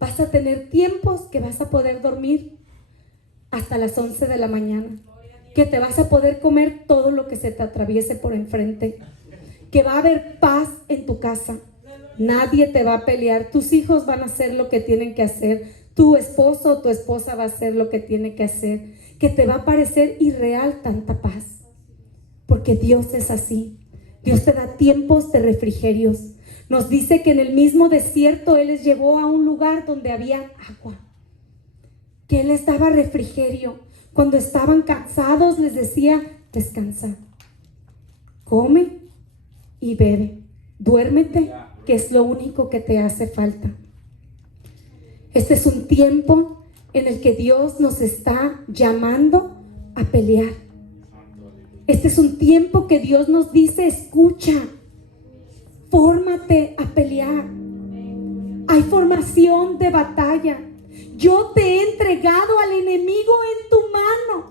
Vas a tener tiempos que vas a poder dormir hasta las 11 de la mañana, que te vas a poder comer todo lo que se te atraviese por enfrente, que va a haber paz en tu casa. Nadie te va a pelear. Tus hijos van a hacer lo que tienen que hacer. Tu esposo o tu esposa va a hacer lo que tiene que hacer. Que te va a parecer irreal tanta paz. Porque Dios es así. Dios te da tiempos de refrigerios. Nos dice que en el mismo desierto Él les llevó a un lugar donde había agua. Que Él les daba refrigerio. Cuando estaban cansados les decía, descansa. Come y bebe. Duérmete, que es lo único que te hace falta. Este es un tiempo en el que Dios nos está llamando a pelear. Este es un tiempo que Dios nos dice, escucha, fórmate a pelear. Hay formación de batalla. Yo te he entregado al enemigo en tu mano.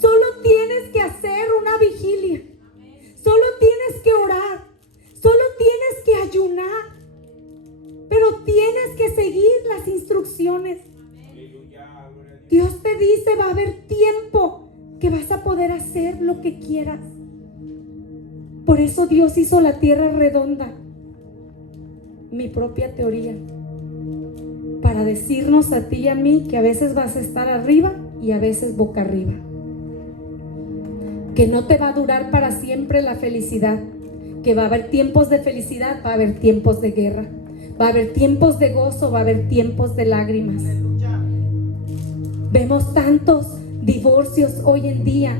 Solo tienes que hacer una vigilia. Solo tienes que orar. Solo tienes que ayunar, pero tienes que seguir las instrucciones. Dios te dice, va a haber tiempo que vas a poder hacer lo que quieras. Por eso Dios hizo la tierra redonda. Mi propia teoría. Para decirnos a ti y a mí que a veces vas a estar arriba y a veces boca arriba. Que no te va a durar para siempre la felicidad. Que va a haber tiempos de felicidad, va a haber tiempos de guerra, va a haber tiempos de gozo, va a haber tiempos de lágrimas. Vemos tantos divorcios hoy en día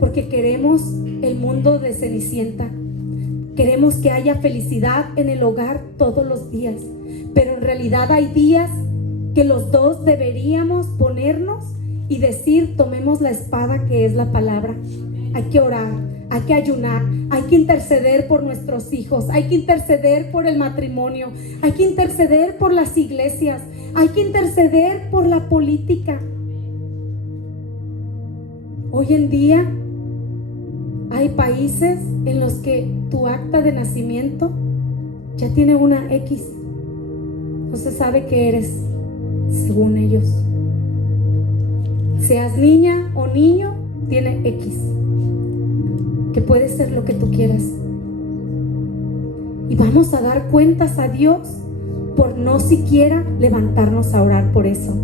porque queremos el mundo de Cenicienta. Queremos que haya felicidad en el hogar todos los días, pero en realidad hay días que los dos deberíamos ponernos y decir, tomemos la espada que es la palabra. Hay que orar, hay que ayunar, hay que interceder por nuestros hijos, hay que interceder por el matrimonio, hay que interceder por las iglesias, hay que interceder por la política. Hoy en día hay países en los que tu acta de nacimiento ya tiene una X. No se sabe qué eres, según ellos. Seas niña o niño, tiene X. Que puede ser lo que tú quieras. Y vamos a dar cuentas a Dios por no siquiera levantarnos a orar por eso.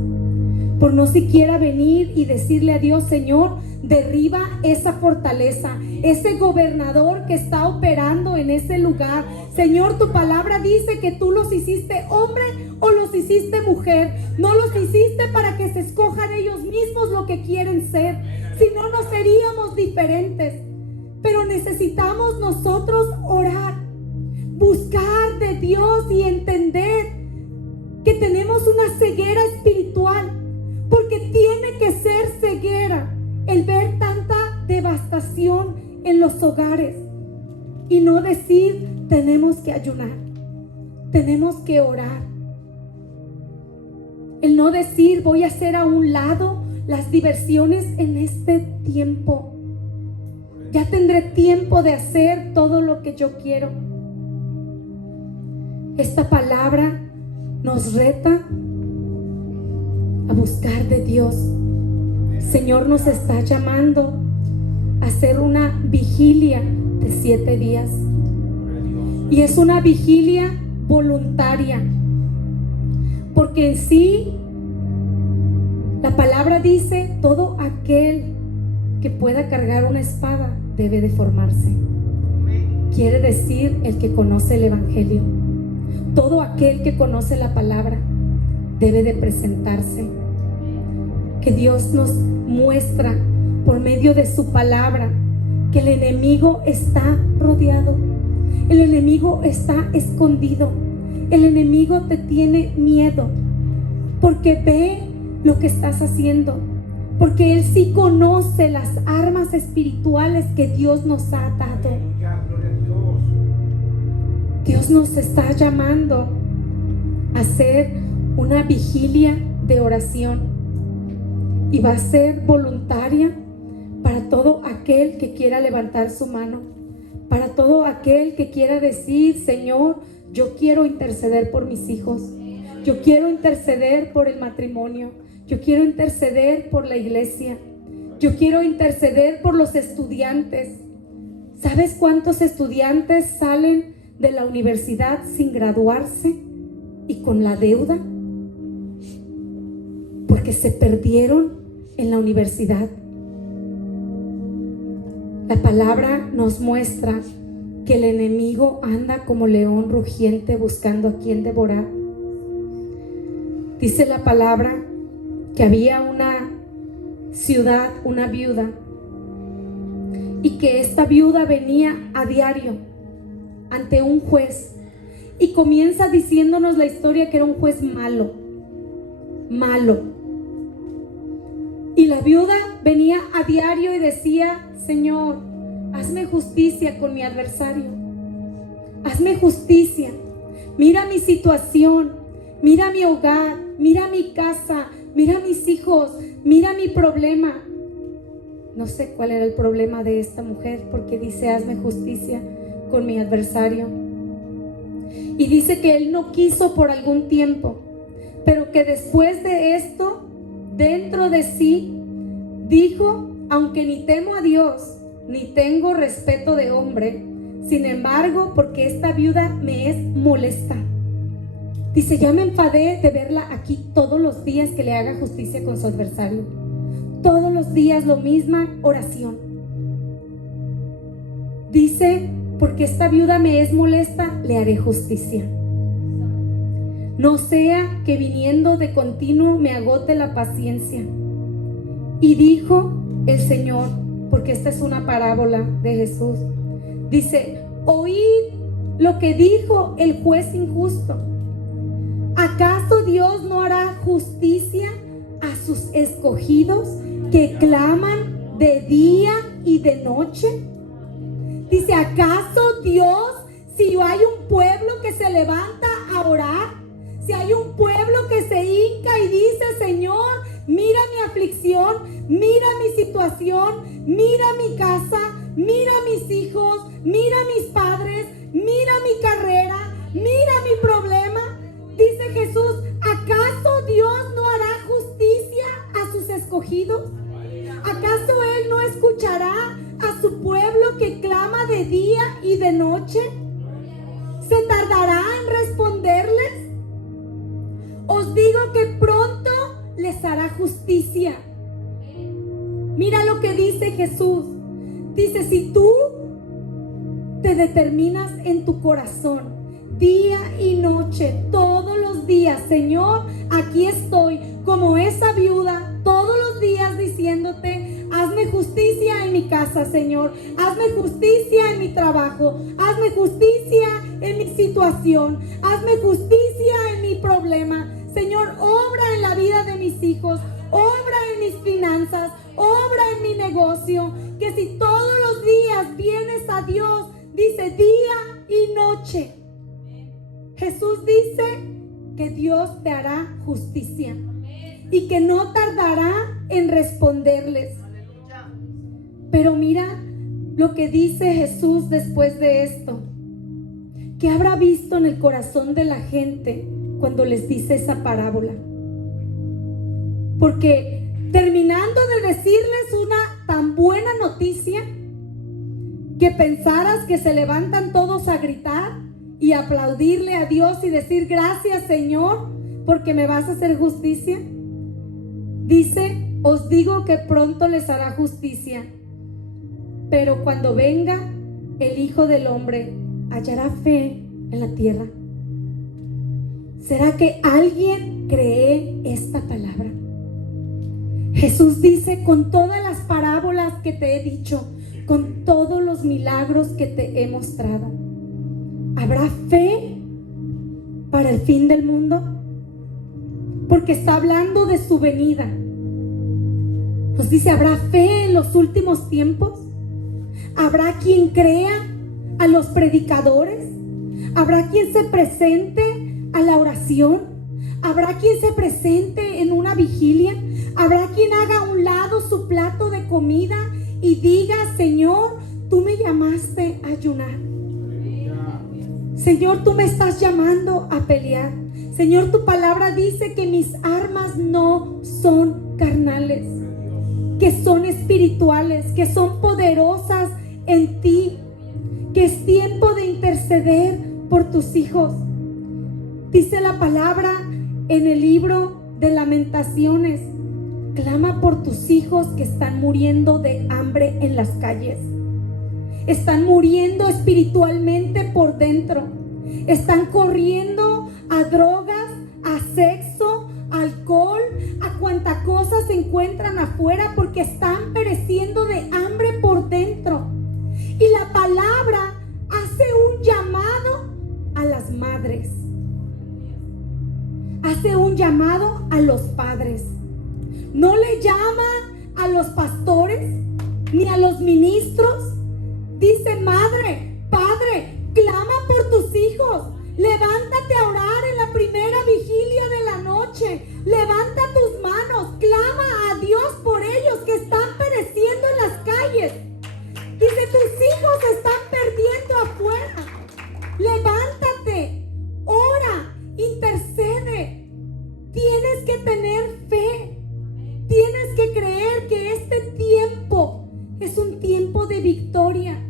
Por no siquiera venir y decirle a Dios, Señor, derriba esa fortaleza, ese gobernador que está operando en ese lugar. Señor, tu palabra dice que tú los hiciste hombre o los hiciste mujer. No los hiciste para que se escojan ellos mismos lo que quieren ser. Si no, no seríamos diferentes. Pero necesitamos nosotros orar, buscar de Dios y entender que tenemos una ceguera espiritual, porque tiene que ser ceguera el ver tanta devastación en los hogares y no decir, tenemos que ayunar, tenemos que orar. El no decir, voy a hacer a un lado las diversiones en este tiempo. Ya tendré tiempo de hacer todo lo que yo quiero. Esta palabra nos reta a buscar de Dios. Señor nos está llamando a hacer una vigilia de 7 días. Y es una vigilia voluntaria. Porque en sí, la palabra dice, todo aquel que pueda cargar una espada debe de formarse. Quiere decir el que conoce el evangelio. Todo aquel que conoce la palabra debe de presentarse. Que Dios nos muestra por medio de su palabra que el enemigo está rodeado, el enemigo está escondido, el enemigo te tiene miedo porque ve lo que estás haciendo, porque Él sí conoce las armas espirituales que Dios nos ha dado. Dios nos está llamando a hacer una vigilia de oración y va a ser voluntaria para todo aquel que quiera levantar su mano, para todo aquel que quiera decir, Señor, yo quiero interceder por mis hijos, Yo quiero interceder por el matrimonio. Yo quiero interceder por la iglesia. Yo quiero interceder por los estudiantes. ¿Sabes cuántos estudiantes salen de la universidad sin graduarse y con la deuda? Porque se perdieron en la universidad. La palabra nos muestra que el enemigo anda como león rugiente buscando a quien devorar. Dice la palabra que había una ciudad, una viuda, y que esta viuda venía a diario ante un juez, y comienza diciéndonos la historia que era un juez malo. Y la viuda venía a diario y decía: Señor, hazme justicia con mi adversario. Hazme justicia. Mira mi situación, mira mi hogar, mira mi casa, mira mis hijos, mira mi problema. No sé cuál era el problema de esta mujer, porque dice: hazme justicia con mi adversario. Y dice que él no quiso por algún tiempo, pero que después de esto, dentro de sí, dijo: aunque ni temo a Dios, ni tengo respeto de hombre, sin embargo, porque esta viuda me es molesta. Dice: ya me enfadé de verla aquí todos los días que le haga justicia con su adversario. Todos los días lo misma oración. Dice: porque esta viuda me es molesta, le haré justicia. No sea que viniendo de continuo me agote la paciencia. Y dijo el Señor, porque esta es una parábola de Jesús, dice: oíd lo que dijo el juez injusto. ¿Acaso Dios no hará justicia a sus escogidos que claman de día y de noche? Dice: ¿acaso Dios, si hay un pueblo que se levanta a orar, si hay un pueblo que se hinca y dice: Señor, mira mi aflicción, mira mi situación, mira mi casa, mira mis hijos, mira mis padres, mira mi carrera, mira mi problema? Dice Jesús: ¿acaso Dios no hará justicia a sus escogidos? ¿Acaso Él no escuchará a su pueblo que clama de día y de noche? ¿Se tardará en responderles? Os digo que pronto les hará justicia. Mira lo que dice Jesús. Dice: si tú te determinas en tu corazón, día y noche, todos los días: Señor, aquí estoy, como esa viuda, todos los días diciéndote: hazme justicia en mi casa, Señor, hazme justicia en mi trabajo, hazme justicia en mi situación, hazme justicia en mi problema. Señor, obra en la vida de mis hijos, obra en mis finanzas, obra en mi negocio. Que si todos los días vienes a Dios, dice día y noche, Jesús dice que Dios te hará justicia y que no tardará en responderles. Pero mira lo que dice Jesús después de esto. ¿Qué habrá visto en el corazón de la gente cuando les dice esa parábola? Porque terminando de decirles una tan buena noticia, que pensaras que se levantan todos a gritar y aplaudirle a Dios y decir: gracias, Señor, porque me vas a hacer justicia. Dice: os digo que pronto les hará justicia, pero cuando venga el Hijo del Hombre, ¿hallará fe en la tierra? ¿Será que alguien cree esta palabra? Jesús dice: con todas las parábolas que te he dicho, con todos los milagros que te he mostrado, ¿habrá fe para el fin del mundo? Porque está hablando de su venida. Nos dice: ¿habrá fe en los últimos tiempos? ¿Habrá quien crea a los predicadores? ¿Habrá quien se presente a la oración? ¿Habrá quien se presente en una vigilia? ¿Habrá quien haga a un lado su plato de comida y diga: Señor, tú me llamaste a ayunar? Señor, tú me estás llamando a pelear. Señor, tu palabra dice que mis armas no son carnales, que son espirituales, que son poderosas en ti, que es tiempo de interceder por tus hijos. Dice la palabra en el libro de Lamentaciones: clama por tus hijos que están muriendo de hambre en las calles. Están muriendo espiritualmente por dentro. Están corriendo a drogas, a sexo, alcohol, a cuanta cosa se encuentran afuera, porque están pereciendo de hambre por dentro. Y la palabra hace un llamado a las madres, hace un llamado a los padres. No le llama a los pastores ni a los ministros. Dice: madre, padre, clama por tus hijos. Levántate a orar en la primera vigilia de la noche. Levanta tus manos, clama a Dios por ellos que están pereciendo en las calles. Dice: tus hijos se están perdiendo afuera. Levántate, ora, intercede. Tienes que tener fe. Tienes que creer que este tiempo es un tiempo de victoria.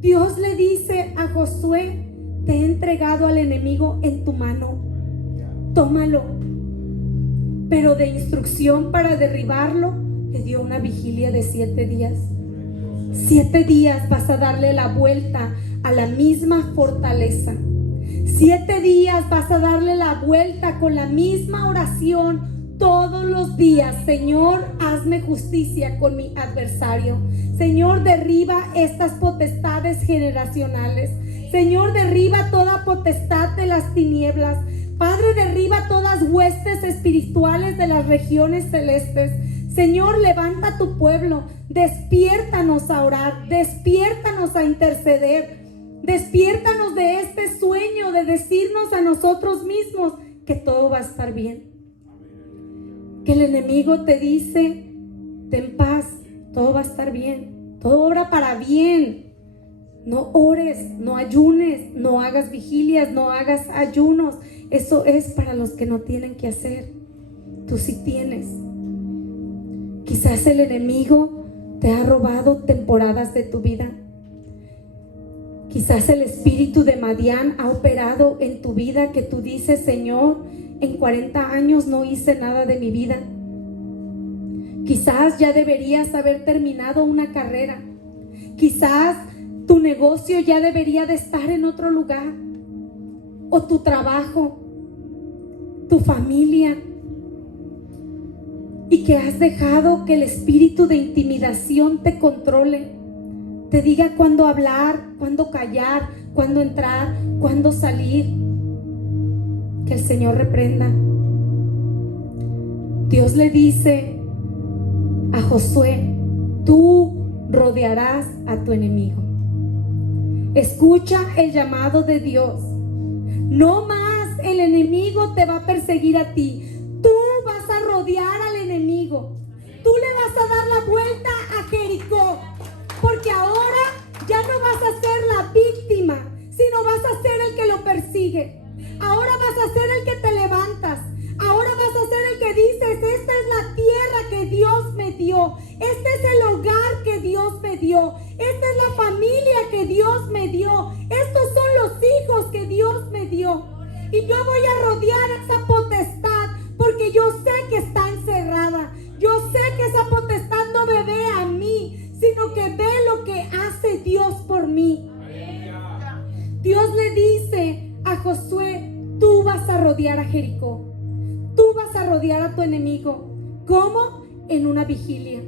Dios le dice a Josué: te he entregado al enemigo en tu mano, tómalo. Pero de instrucción para derribarlo le dio una vigilia de 7 días. 7 días vas a darle la vuelta a la misma fortaleza. 7 días vas a darle la vuelta con la misma oración todos los días. Señor, hazme justicia con mi adversario. Señor, derriba estas potestades generacionales. Señor, derriba toda potestad de las tinieblas. Padre, derriba todas huestes espirituales de las regiones celestes. Señor, levanta a tu pueblo. Despiértanos a orar. Despiértanos a interceder. Despiértanos de este sueño de decirnos a nosotros mismos que todo va a estar bien. Que el enemigo te dice: ten paz, todo va a estar bien. Todo obra para bien. No ores, no ayunes, no hagas vigilias, no hagas ayunos. Eso es para los que no tienen que hacer. Tú sí tienes. Quizás el enemigo te ha robado temporadas de tu vida. Quizás el espíritu de Madián ha operado en tu vida, que tú dices: Señor, en 40 años no hice nada de mi vida. Quizás ya deberías haber terminado una carrera. Quizás tu negocio ya debería de estar en otro lugar. O tu trabajo, tu familia. Y que has dejado que el espíritu de intimidación te controle. Te diga cuándo hablar, cuándo callar, cuándo entrar, cuándo salir. Que el Señor reprenda. Dios le dice a Josué: tú rodearás a tu enemigo. Escucha el llamado de Dios. No más el enemigo te va a perseguir a ti. Tú vas a rodear al enemigo. Tú le vas a dar la vuelta a Jericó. Porque ahora ya no vas a ser la víctima, sino vas a ser el que lo persigue. Ahora vas a ser el que te levantas. Ahora vas a ser el que dices: esta es la tierra que Dios me dio. Este es el hogar que Dios me dio. Esta es la familia que Dios me dio. Estos son los hijos que Dios me dio. Y yo voy a rodear esa potestad, porque yo sé que está encerrada. Yo sé que esa potestad no me ve a mí, sino que ve lo que hace Dios por mí. Dios le dice a Josué: tú vas a rodear a Jericó. Tú vas a rodear a tu enemigo. ¿Cómo? En una vigilia.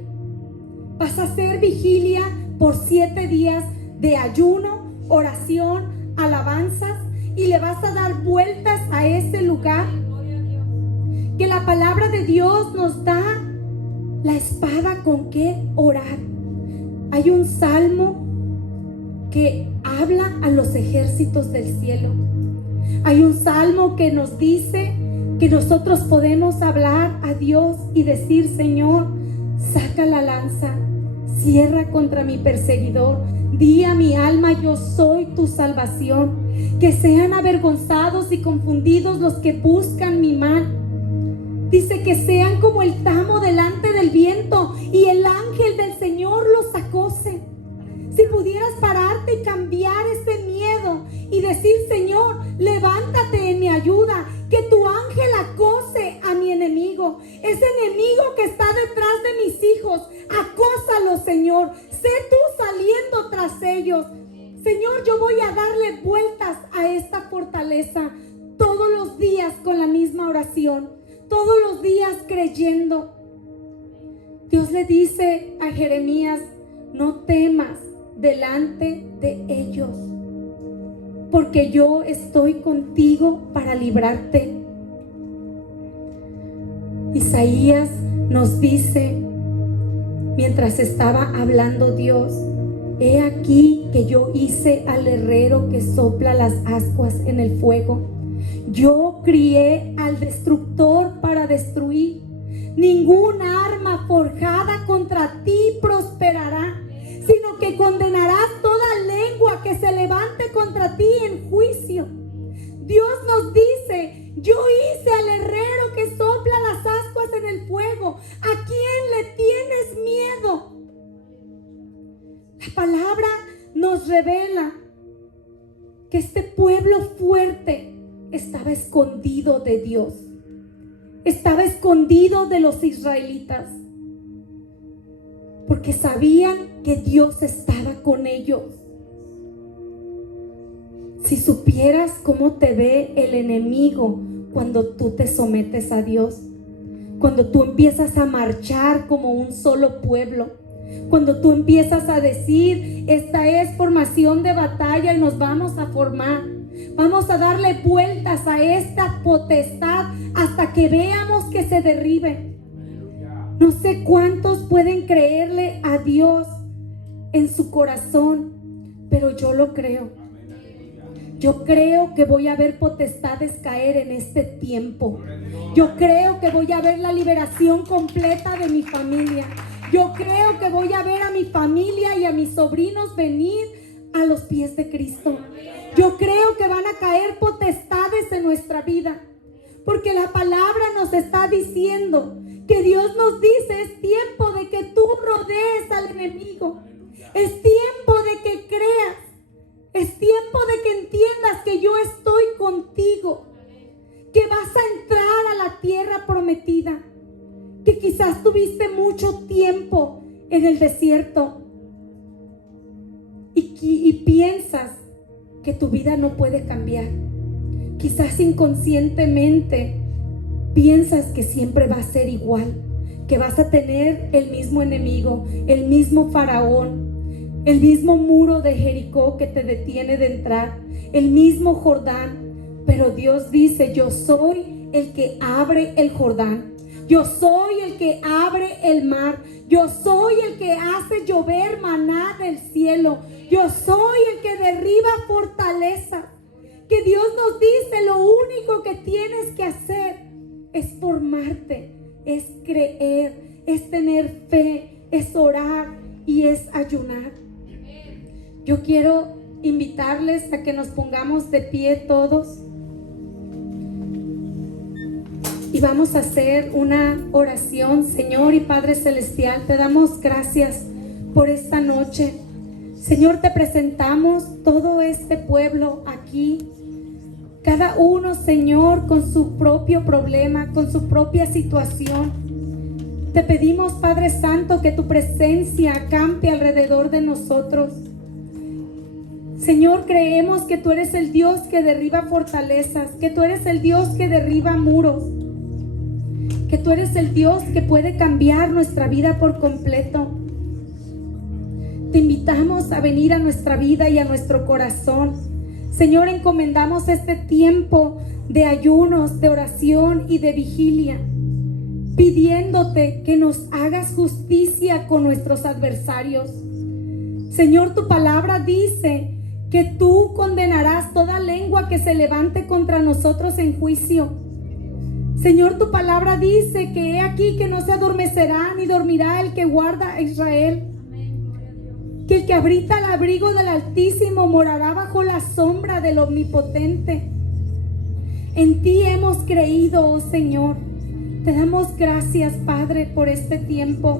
Vas a hacer vigilia por 7 días de ayuno, oración, alabanzas, y le vas a dar vueltas a ese lugar. Que la palabra de Dios nos da la espada con que orar. Hay un salmo que habla a los ejércitos del cielo. Hay un salmo que nos dice que nosotros podemos hablar a Dios y decir: Señor, saca la lanza, cierra contra mi perseguidor. Di a mi alma: yo soy tu salvación. Que sean avergonzados y confundidos los que buscan mi mal. Dice que sean como el tamo delante del viento y el ángel del Señor los acose. Si pudieras pararte y cambiar ese miedo y decir: Señor, levántate en mi ayuda, que tu ángel acose a mi enemigo, ese enemigo que está detrás de mis hijos, acósalo, Señor. Sé tú saliendo tras ellos. Señor, yo voy a darle vueltas a esta fortaleza todos los días con la misma oración, todos los días creyendo. Dios le dice a Jeremías: no temas delante de ellos, porque yo estoy contigo para librarte. Isaías nos dice, mientras estaba hablando Dios: he aquí que yo hice al herrero que sopla las ascuas en el fuego. Yo crié al destructor para destruir. Ningún arma forjada contra ti prosperará, sino que condenarás toda lengua que se levante contra ti en juicio. Dios nos dice: yo hice al herrero que sopla las ascuas en el fuego. ¿A quién le tienes miedo? La palabra nos revela que este pueblo fuerte estaba escondido de Dios, estaba escondido de los israelitas, porque sabían que Dios estaba con ellos. Si supieras cómo te ve el enemigo cuando tú te sometes a Dios, cuando tú empiezas a marchar como un solo pueblo, cuando tú empiezas a decir: esta es formación de batalla y nos vamos a formar, vamos a darle vueltas a esta potestad hasta que veamos que se derribe. No sé cuántos pueden creerle a Dios en su corazón, pero yo lo creo. Yo creo que voy a ver potestades caer en este tiempo. Yo creo que voy a ver la liberación completa de mi familia. Yo creo que voy a ver a mi familia y a mis sobrinos venir a los pies de Cristo. Yo creo que van a caer potestades en nuestra vida, porque la palabra nos está diciendo que Dios nos dice: es tiempo de que tú rodees al enemigo. Es tiempo de que creas. Es tiempo de que entiendas que yo estoy contigo, que vas a entrar a la tierra prometida, que quizás tuviste mucho tiempo en el desierto y piensas que tu vida no puede cambiar. Quizás inconscientemente piensas que siempre va a ser igual, que vas a tener el mismo enemigo, el mismo faraón, el mismo muro de Jericó que te detiene de entrar, el mismo Jordán. Pero Dios dice: yo soy el que abre el Jordán, yo soy el que abre el mar, yo soy el que hace llover maná del cielo, yo soy el que derriba fortaleza. Que Dios nos dice: lo único que tienes que hacer es formarte, es creer, es tener fe, es orar y es ayunar. Yo quiero invitarles a que nos pongamos de pie todos y vamos a hacer una oración. Señor y Padre Celestial, te damos gracias por esta noche. Señor, te presentamos todo este pueblo aquí, cada uno, Señor, con su propio problema, con su propia situación. Te pedimos, Padre Santo, que tu presencia acampe alrededor de nosotros. Señor, creemos que tú eres el Dios que derriba fortalezas, que tú eres el Dios que derriba muros, que tú eres el Dios que puede cambiar nuestra vida por completo. Te invitamos a venir a nuestra vida y a nuestro corazón. Señor, encomendamos este tiempo de ayunos, de oración y de vigilia, pidiéndote que nos hagas justicia con nuestros adversarios. Señor, tu palabra dice que tú condenarás toda lengua que se levante contra nosotros en juicio. Señor, tu palabra dice que he aquí que no se adormecerá ni dormirá el que guarda a Israel. Que El que habita al abrigo del Altísimo morará bajo la sombra del Omnipotente. En ti hemos creído, oh Señor. Te damos gracias, Padre, por este tiempo.